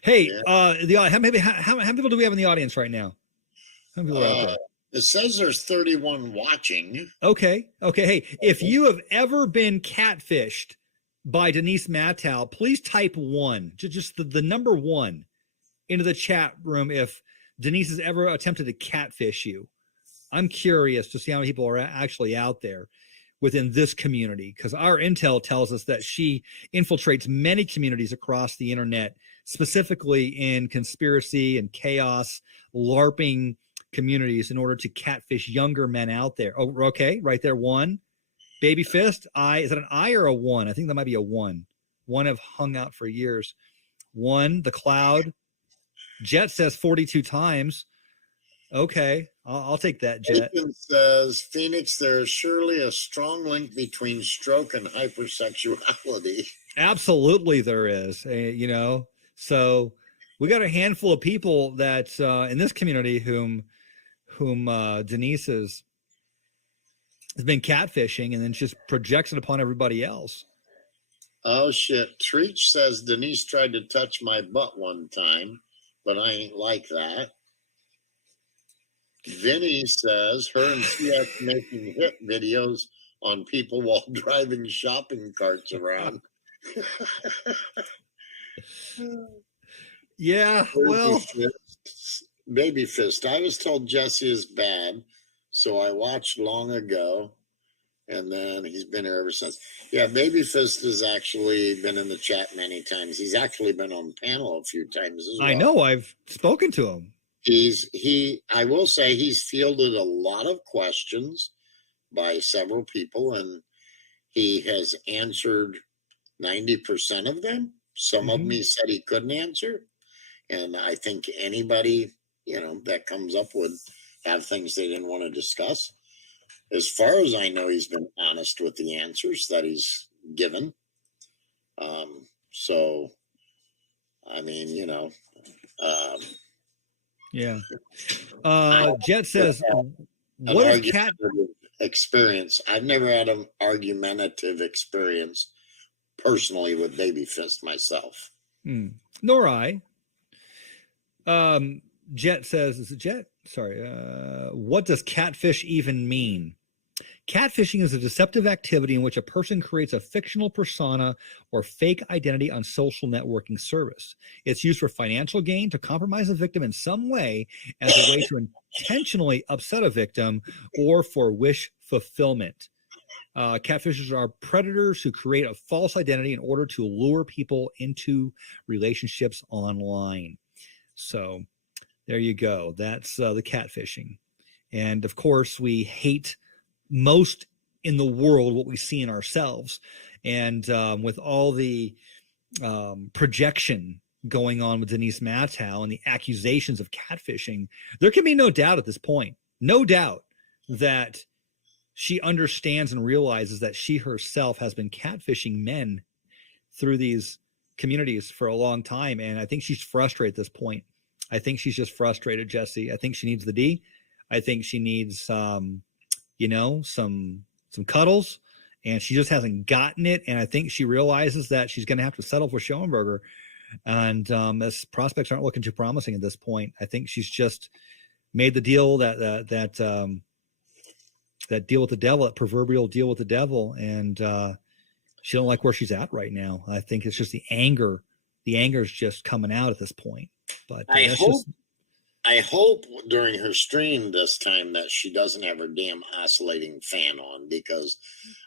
Hey, how many people do we have in the audience right now? How many people are out there? It says there's 31 watching. Okay. Hey, if you have ever been catfished by Denise Mattow, please type 1, just the number 1 into the chat room if Denise has ever attempted to catfish you. I'm curious to see how many people are actually out there within this community, because our intel tells us that she infiltrates many communities across the internet, specifically in conspiracy and chaos, LARPing communities, in order to catfish younger men out there. Oh, okay, right there, 1. Baby Fist, is that an I or a 1? I think that might be a 1. 1 have hung out for years. 1, the Cloud. Jet says 42 times. Okay, I'll take that, Jet. Nathan says, Phoenix, there's surely a strong link between stroke and hypersexuality. Absolutely, there is. So we got a handful of people that in this community whom Denise has been catfishing, and then just projects it upon everybody else. Oh shit! Treach says Denise tried to touch my butt one time, but I ain't like that. Vinny says her and CS making hit videos on people while driving shopping carts around. Yeah, well, Baby Fist. I was told Jesse is bad, so I watched long ago, and then he's been here ever since. Yeah, Baby Fist has actually been in the chat many times. He's actually been on panel a few times as well. I know. I've spoken to him. I will say he's fielded a lot of questions by several people, and he has answered 90% of them. Some of them he said he couldn't answer. And I think anybody, that comes up would have things they didn't want to discuss. As far as I know, he's been honest with the answers that he's given. So, I mean, yeah. Jet says, what is cat experience? I've never had an argumentative experience personally with Baby Fist myself. Nor I. Jet says, is it Jet? Sorry. What does catfish even mean? Catfishing is a deceptive activity in which a person creates a fictional persona or fake identity on social networking service. It's used for financial gain, to compromise a victim in some way, as a way to intentionally upset a victim, or for wish fulfillment. Catfishers are predators who create a false identity in order to lure people into relationships online. So there you go. That's the catfishing. And of course, we hate most in the world what we see in ourselves. And with all the projection going on with Denise Mattow and the accusations of catfishing, there can be no doubt at this point, no doubt that she understands and realizes that she herself has been catfishing men through these communities for a long time. And I think she's frustrated at this point. I think she's just frustrated, Jesse. I think she needs the D. I think she needs, some cuddles, and she just hasn't gotten it. And I think she realizes that she's going to have to settle for Schoenberger. And as prospects aren't looking too promising at this point, I think she's just made the deal that deal with the devil, that proverbial deal with the devil. And she don't like where she's at right now. I think it's just the anger. The anger is just coming out at this point. But I hope during her stream this time that she doesn't have her damn oscillating fan on, because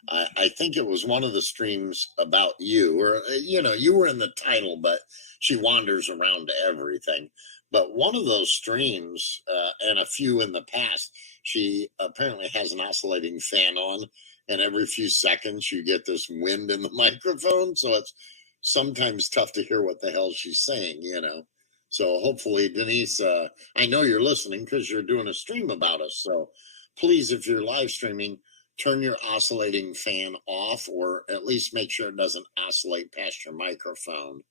I think it was one of the streams about you, or, you were in the title, but she wanders around to everything. But one of those streams, and a few in the past, she apparently has an oscillating fan on, and every few seconds you get this wind in the microphone. So it's sometimes tough to hear what the hell she's saying, So hopefully, Denise, I know you're listening because you're doing a stream about us. So please, if you're live streaming, turn your oscillating fan off, or at least make sure it doesn't oscillate past your microphone,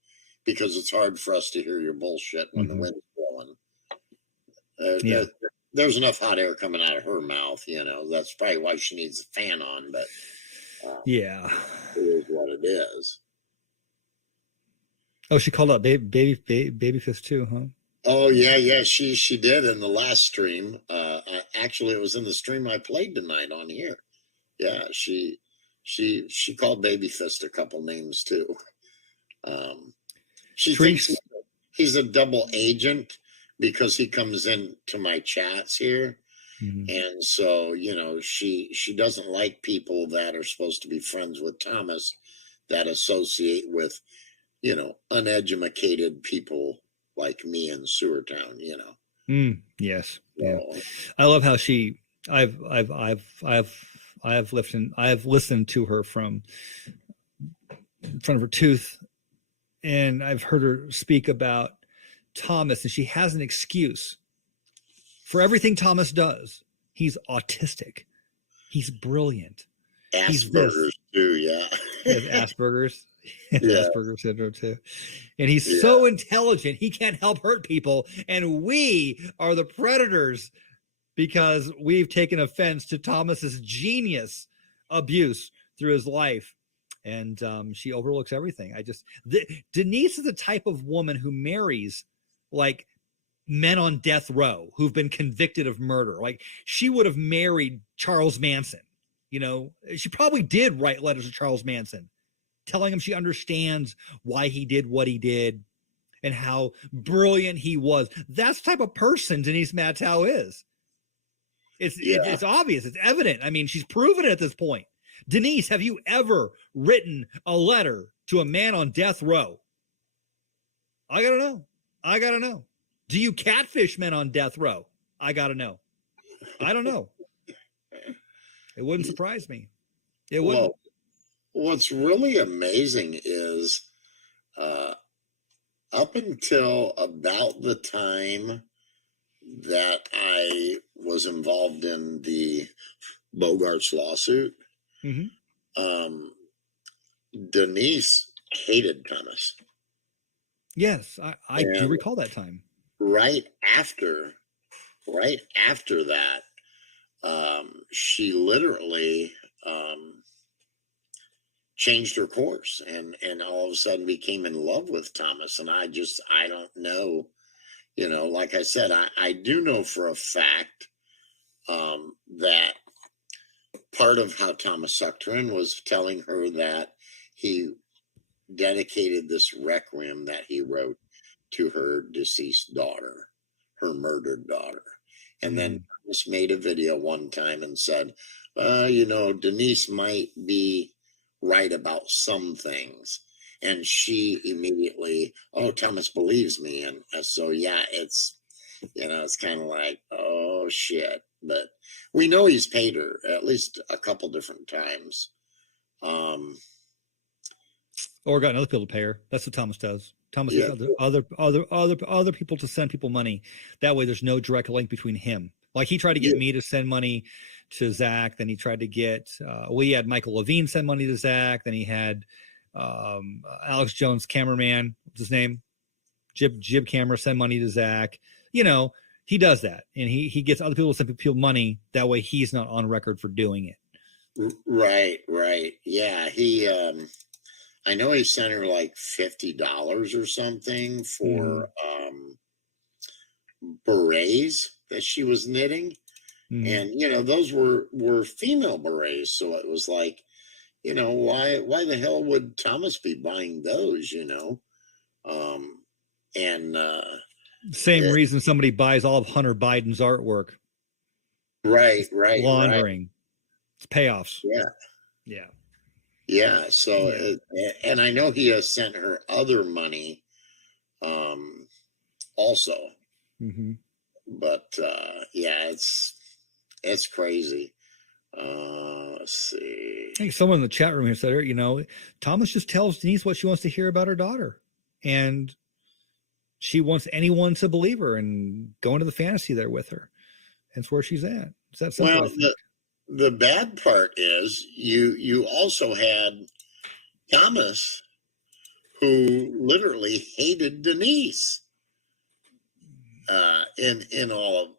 because it's hard for us to hear your bullshit when the wind's blowing. There's enough hot air coming out of her mouth, That's probably why she needs a fan on, but yeah, it is what it is. Oh, she called out baby fist too, huh? Oh yeah, she did in the last stream. Actually, it was in the stream I played tonight on here. Yeah, she called Babyfist a couple names too. She thinks Treese. he's a double agent because he comes into my chats here. Mhm. And so, she doesn't like people that are supposed to be friends with Thomas that associate with, uneducated people like me in Sewertown, Yes. Yeah. So, I love how I've listened to her from in front of her tooth, and I've heard her speak about Thomas, and she has an excuse for everything Thomas does. He's autistic. He's brilliant. He's this. Asperger's too, yeah. He has Asperger's. He has Yeah. Asperger's syndrome too. And he's so intelligent, he can't help hurt people. And we are the predators because we've taken offense to Thomas's genius abuse through his life. And she overlooks everything. Denise is the type of woman who marries like men on death row who've been convicted of murder. Like she would have married Charles Manson. She probably did write letters to Charles Manson telling him she understands why he did what he did and how brilliant he was. That's the type of person Denise Mattow is. It's obvious. It's evident. I mean, she's proven it at this point. Denise, have you ever written a letter to a man on death row? I gotta know. Do you catfish men on death row? I gotta know. I don't know. It wouldn't surprise me. It wouldn't. Well, what's really amazing is up until about the time that I was involved in the Bogarts lawsuit, Denise hated Thomas. Yes, I do recall that time. Right after that, she literally changed her course and all of a sudden became in love with Thomas. And I don't know, like I said, I do know for a fact that part of how Thomas sucked her in was telling her that he dedicated this requiem that he wrote to her deceased daughter, her murdered daughter. And then Thomas made a video one time and said, Denise might be right about some things. And she immediately, Thomas believes me. And so, yeah, it's kind of like, oh, shit. But we know he's paid her at least a couple different times. Or gotten other people to pay her. That's what Thomas does. Thomas gets other people to send people money. That way there's no direct link between him. Like he tried to get me to send money to Zach. Then he tried to get, we had Michael Levine send money to Zach. Then he had Alex Jones, cameraman, what's his name? Jib Camera send money to Zach. He does that. And he gets other people to send people money. That way he's not on record for doing it. Right. Yeah. I know he sent her like $50 or something for berets that she was knitting. And those were female berets, so it was like, why the hell would Thomas be buying those? Same reason somebody buys all of Hunter Biden's artwork. Right. Laundering. It's payoffs. Yeah. So, and I know he has sent her other money, also. But it's crazy. Let's see. I think someone in the chat room here said, Thomas just tells Denise what she wants to hear about her daughter, and she wants anyone to believe her and go into the fantasy there with her. That's where she's at. Is that simple? Well, the bad part is you also had Thomas, who literally hated Denise. In all.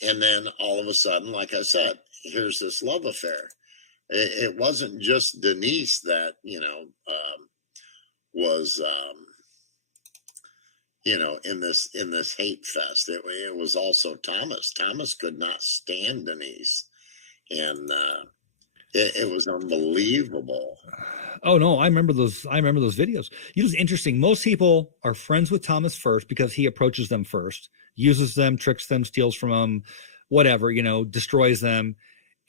And then all of a sudden, like I said, here's this love affair. It wasn't just Denise that, was, in this hate fest. It was also Thomas. Thomas could not stand Denise, and it was unbelievable. Oh no, I remember those videos. You know, it's interesting. Most people are friends with Thomas first because he approaches them first, uses them, tricks them, steals from them, whatever, destroys them.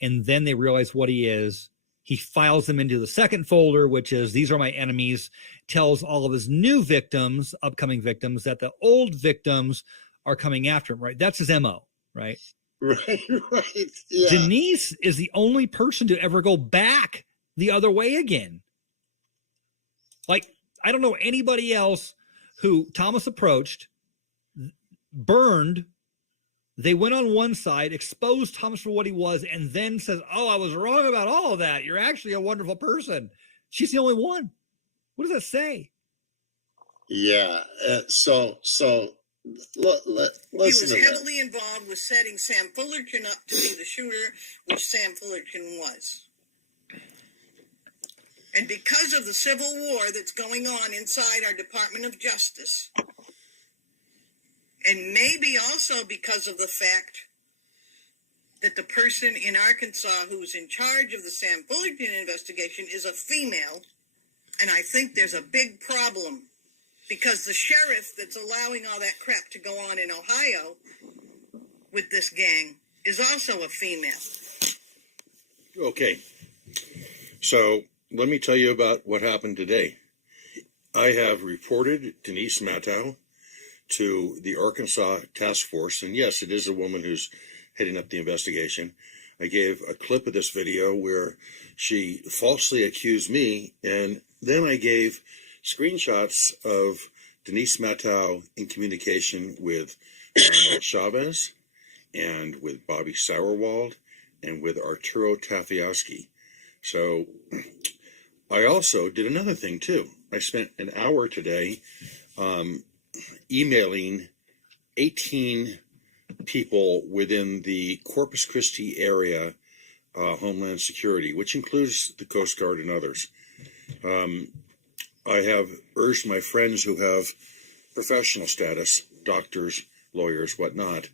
And then they realize what he is. He files them into the second folder, which is, these are my enemies, tells all of his new victims, upcoming victims, that the old victims are coming after him, right? That's his MO, right? Right. Yeah. Denise is the only person to ever go back the other way again. Like, I don't know anybody else who Thomas approached, burned, they went on one side, exposed Thomas for what he was, and then says, "Oh, I was wrong about all of that. You're actually a wonderful person." She's the only one. What does that say? Yeah. So let's He was listen to that. heavily involved with setting Sam Fullerton up to be the shooter, which Sam Fullerton was. And because of the civil war that's going on inside our Department of Justice, and maybe also because of the fact that the person in Arkansas who's in charge of the Sam Fullerton investigation is a female, and I think there's a big problem because the sheriff that's allowing all that crap to go on in Ohio with this gang is also a female. Okay. So let me tell you about what happened today. I have reported Denise Matow to the Arkansas Task Force, and yes, it is a woman who's heading up the investigation. I gave a clip of this video where she falsely accused me, and then I gave screenshots of Denise Matow in communication with Manuel Chavez and with Bobby Sauerwald and with Arturo Tafiowski. So I also did another thing too. I spent an hour today emailing 18 people within the Corpus Christi area Homeland Security, which includes the Coast Guard and others. I have urged my friends who have professional status, doctors, lawyers, whatnot,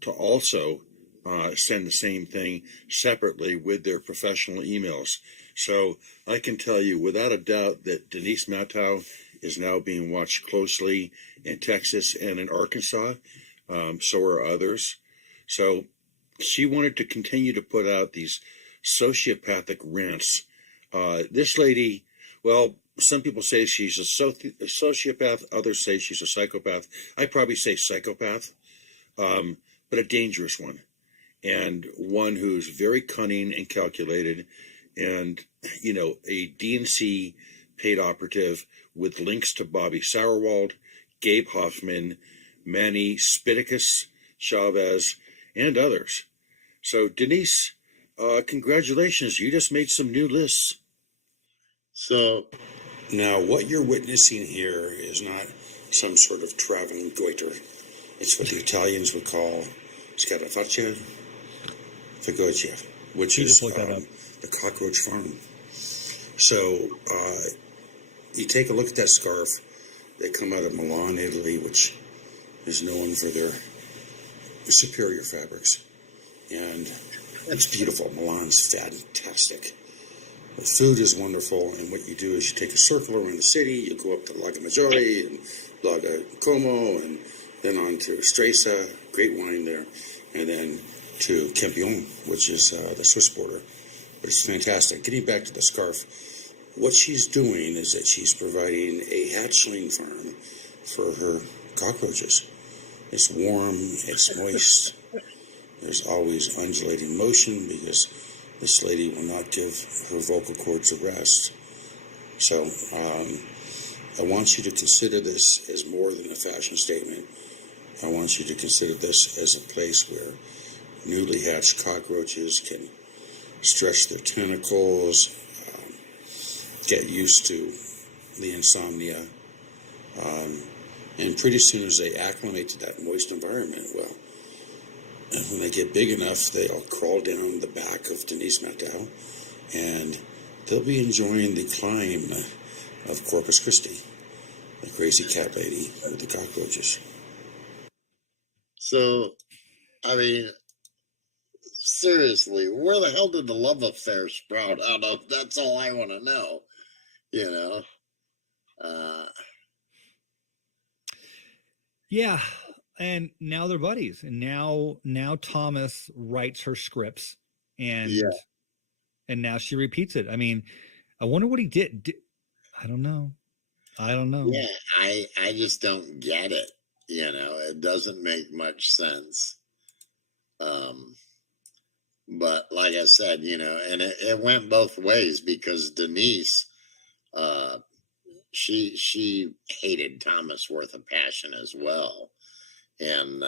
to also send the same thing separately with their professional emails. So I can tell you without a doubt that Denise Matow is now being watched closely in Texas and in Arkansas. So are others. So she wanted to continue to put out these sociopathic rants. This lady, well, some people say she's a sociopath, others say she's a psychopath. I probably say psychopath, but a dangerous one, and one who's very cunning and calculated, and, a DNC paid operative with links to Bobby Sauerwald, Gabe Hoffman, Manny Spiticus, Chavez, and others. So, Denise, congratulations. You just made some new lists. So now, what you're witnessing here is not some sort of traveling goiter. It's what the Italians would call scarafaccia fagoccia, which is the cockroach farm. So, you take a look at that scarf. They come out of Milan, Italy, which is known for their superior fabrics. And it's beautiful. Milan's fantastic. The food is wonderful, and what you do is you take a circle around the city, you go up to Lago Maggiore and Lago Como, and then on to Stresa, great wine there, and then to Campion, which is the Swiss border. But it's fantastic. Getting back to the scarf, what she's doing is that she's providing a hatchling farm for her cockroaches. It's warm, it's moist, there's always undulating motion because this lady will not give her vocal cords a rest. So I want you to consider this as more than a fashion statement. I want you to consider this as a place where newly hatched cockroaches can stretch their tentacles, get used to the insomnia, and pretty soon as they acclimate to that moist environment, well, and when they get big enough, they'll crawl down the back of Denise Matow, and they'll be enjoying the climb of Corpus Christi. The crazy cat lady with the cockroaches. So, I mean, seriously, where the hell did the love affair sprout out of? That's all I want to know. You know, Yeah, and now they're buddies, and now Thomas writes her scripts, and Yeah. and now she repeats it. I mean, I wonder what he did. I don't know. yeah, I just don't get it. You know, it doesn't make much sense. But like I said, you know, and it went both ways because Denise, she hated Thomas Worth of Passion as well, and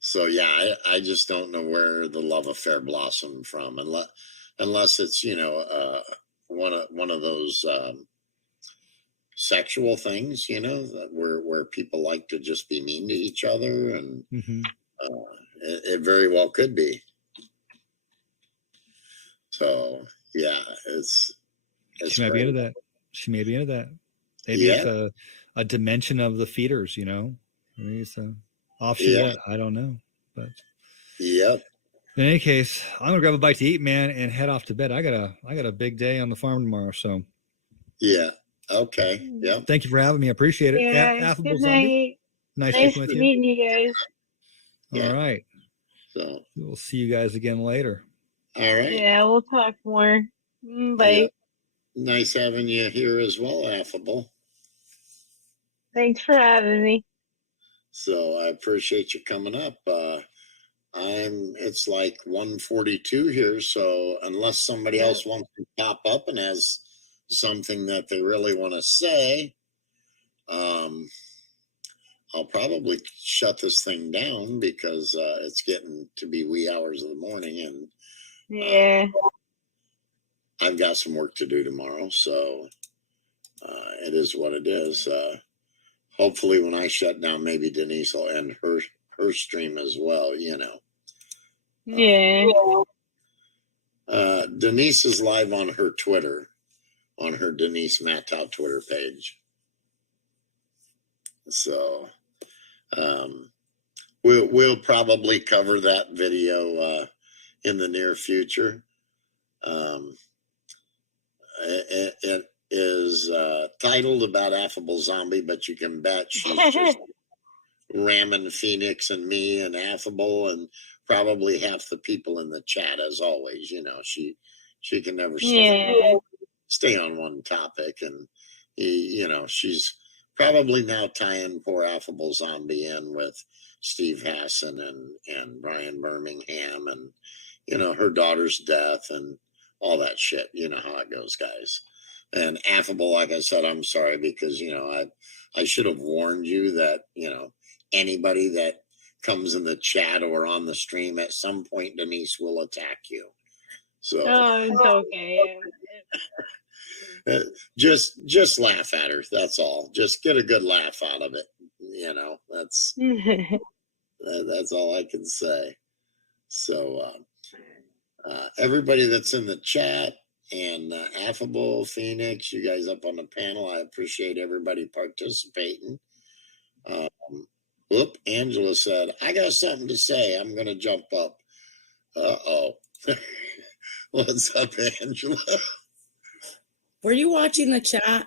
so yeah, I just don't know where the love affair blossomed from, unless it's, you know, one of those sexual things, you know, that where people like to just be mean to each other, and Mhm. it very well could be. So yeah, it's She might be great. into that. She may be into that. Maybe it's Yeah, a dimension of the feeders, you know. Maybe it's a offshoot yeah, of that. I don't know. But yep, in any case, I'm gonna grab a bite to eat, man, and head off to bed. I got a big day on the farm tomorrow. So yeah. Okay, yep, thank you for having me. I appreciate it. Yeah. Affable Good Zombie. night. Nice Nice speaking with you. meeting you guys. Yeah. All right. so We'll see you guys again later. all right. Yeah, we'll talk more. Bye. Yeah. Nice having you here as well, Affable. Thanks for having me. So I appreciate you coming up. It's like 1:42 here, so unless somebody Yeah. else wants to pop up and has something that they really want to say, um, I'll probably shut this thing down because it's getting to be wee hours of the morning, and Yeah. I've got some work to do tomorrow. So it is what it is. Hopefully, when I shut down, maybe Denise will end her stream as well. You know. Yeah. Denise is live on her Twitter, on her Denise Mattow Twitter page. So we'll probably cover that video in the near future. It is titled About Affable Zombie, but you can bet she's just ramming Phoenix and me and Affable and probably half the people in the chat, as always. You know, she can never stay on one topic, and you know, she's probably now tying poor Affable Zombie in with Steve Hassan and Brian Birmingham, and you know, her daughter's death and all that shit. You know how it goes, guys. And Affable, like I said, I'm sorry, because you know, I should have warned you that, you know, anybody that comes in the chat or on the stream, at some point Denise will attack you. So Oh, it's okay. just laugh at her. That's all. Just get a good laugh out of it. You know, that's all I can say. So everybody that's in the chat, and Affable, Phoenix, you guys up on the panel, I appreciate everybody participating. Angela said, I got something to say. I'm going to jump up. Uh-oh. What's up, Angela? Were you watching the chat?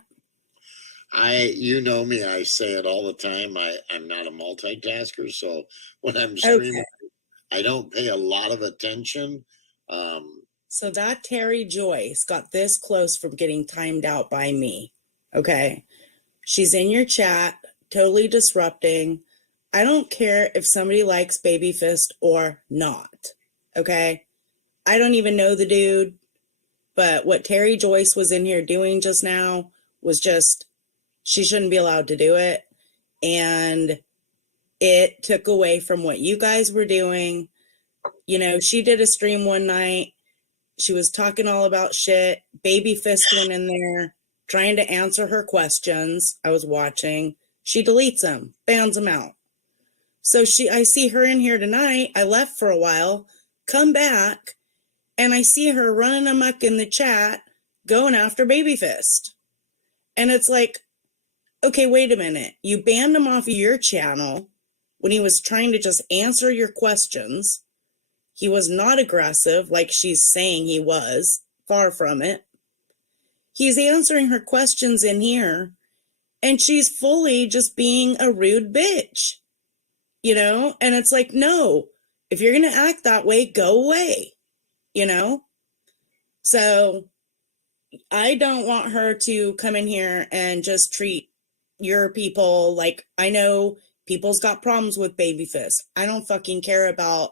You know me, I say it all the time. I'm not a multitasker, so when I'm streaming, I don't pay a lot of attention. So that Terry Joyce got this close from getting timed out by me. Okay. She's in your chat, totally disrupting. I don't care if somebody likes Baby Fist or not. Okay. I don't even know the dude, but what Terry Joyce was in here doing just now was just, she shouldn't be allowed to do it. And it took away from what you guys were doing. You know, she did a stream one night. She was talking all about shit. Baby Fist went in there trying to answer her questions. I was watching. She deletes them, bans them out. So I see her in here tonight. I left for a while, come back, and I see her running amok in the chat, going after Baby Fist. And it's like, okay, wait a minute. You banned him off of your channel when he was trying to just answer your questions. He was not aggressive like she's saying he was. Far from it. He's answering her questions in here, and she's fully just being a rude bitch. You know? And it's like, no, if you're going to act that way, go away. You know? So I don't want her to come in here and just treat your people like, I know people's got problems with Babyface. I don't fucking care about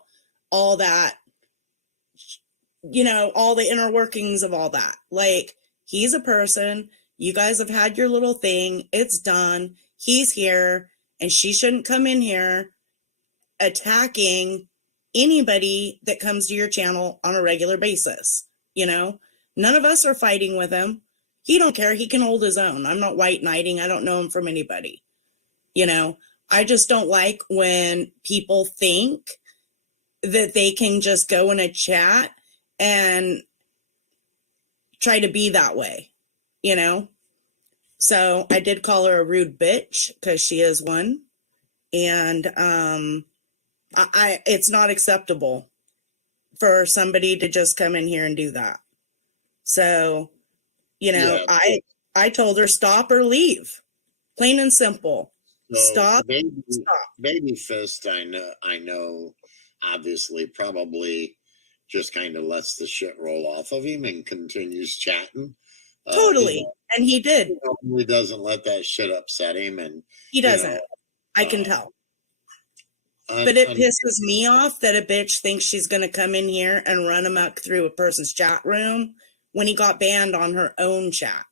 all that, you know, all the inner workings of all that. Like, he's a person. You guys have had your little thing. It's done. He's here, and she shouldn't come in here attacking anybody that comes to your channel on a regular basis. You know, none of us are fighting with him. He don't care. He can hold his own. I'm not white knighting. I don't know him from anybody. You know, I just don't like when people think that they can just go in a chat and try to be that way, you know? So I did call her a rude bitch because she is one. And it's not acceptable for somebody to just come in here and do that. So, you know, Yeah. I told her stop or leave. Plain and simple. So Stop. Baby Fist, I know, obviously, probably just kind of lets the shit roll off of him and continues chatting. Totally. And he did. He normally doesn't let that shit upset him, and He doesn't. know, I can tell. But it pisses me off that a bitch thinks she's going to come in here and run amok through a person's chat room when he got banned on her own chat.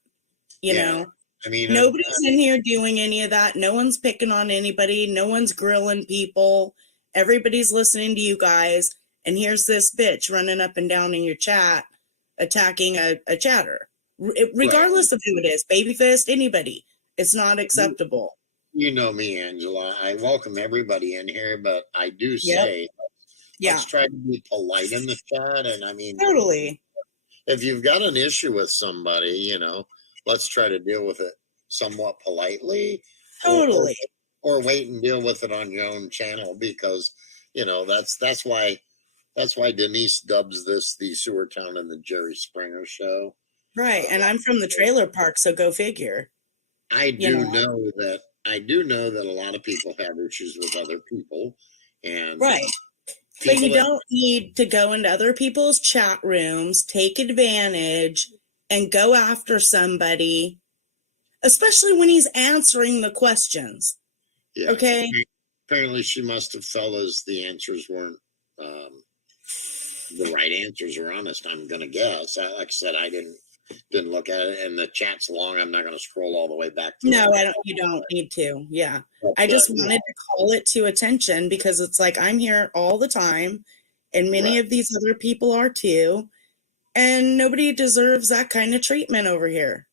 You know? I mean, nobody's in here doing any of that. No one's picking on anybody. No one's grilling people. Everybody's listening to you guys. And here's this bitch running up and down in your chat, attacking a chatter. Regardless of who it is, Babyfist, anybody. It's not acceptable. You know me, Angela. I welcome everybody in here, but I do say, let's try to be polite in the chat. And I mean, totally. If you've got an issue with somebody, you know, let's try to deal with it somewhat politely. Totally. Or wait and deal with it on your own channel, because, you know, that's why Denise dubs this the Sewer Town and the Jerry Springer Show. Right. And I'm from the trailer park, so go figure. I do know that a lot of people have issues with other people, and right. But you don't need to go into other people's chat rooms, take advantage, and go after somebody, especially when he's answering the questions. Yeah. Okay. Apparently, she must have felt as the answers weren't the right answers, or honest. I'm gonna guess. Like I said, I didn't look at it, and the chat's long. I'm not gonna scroll all the way back. No, I don't. You don't need to. Yeah. I just wanted to call it to attention because it's like I'm here all the time, and many of these other people are too, and nobody deserves that kind of treatment over here.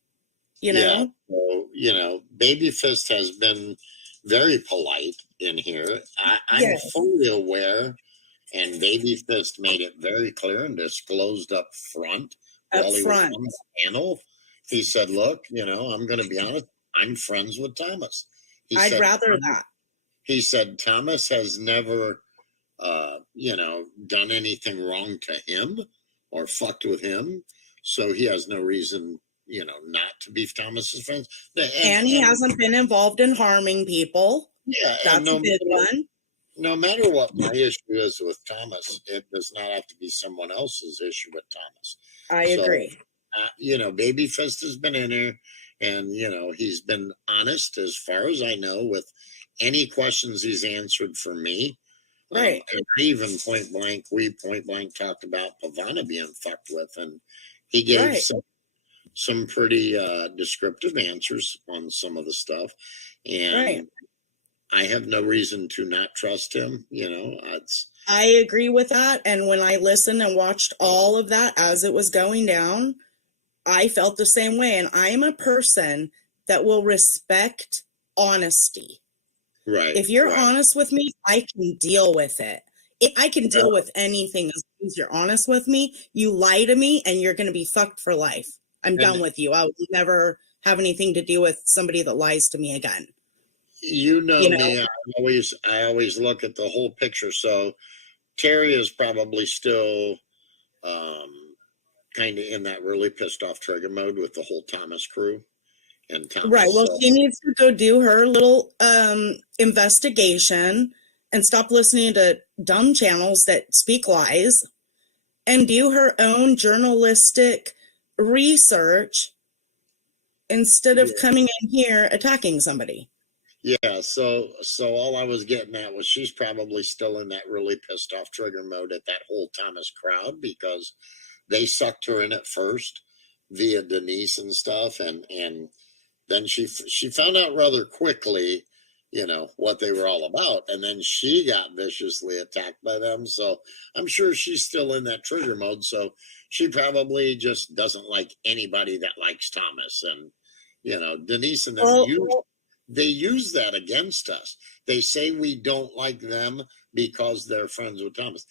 You know? Yeah. So, you know, Babyfist has been very polite in here. I'm fully aware, and Babyfist made it very clear and disclosed up front while he was on the panel. He said, look, you know, I'm going to be honest, I'm friends with Thomas. I'd rather that. He said Thomas has never, you know, done anything wrong to him or fucked with him. So he has no reason, you know, not to be Thomas's friends. And he hasn't been involved in harming people. Yeah. That's a big one. No matter what my issue is with Thomas, it does not have to be someone else's issue with Thomas. I agree. You know, Babyfist has been in here, and, you know, he's been honest as far as I know with any questions he's answered for me. Right. And even point blank talked about Pavana being fucked with, and he gave some pretty descriptive answers on some of the stuff. And I have no reason to not trust him. You know, I agree with that. And when I listened and watched all of that as it was going down, I felt the same way. And I am a person that will respect honesty. Right. If you're honest with me, I can deal with it. I can deal with anything as long as you're honest with me. You lie to me and you're going to be fucked for life. I'm done with you. I will never have anything to do with somebody that lies to me again. You know You know? me, I always look at the whole picture. So Terry is probably still kind of in that really pissed off trigger mode with the whole Thomas crew and Thomas. Right. Well, so- she needs to go do her little investigation and stop listening to dumb channels that speak lies and do her own journalistic research instead of Yeah. coming in here attacking somebody. Yeah, so all I was getting at was she's probably still in that really pissed off trigger mode at that whole Thomas crowd because they sucked her in at first via Denise and stuff, and then she found out rather quickly, you know, what they were all about, and then she got viciously attacked by them. So I'm sure she's still in that trigger mode. So she probably just doesn't like anybody that likes Thomas, and you know, Denise and them they use that against us. They say we don't like them because they're friends with Thomas.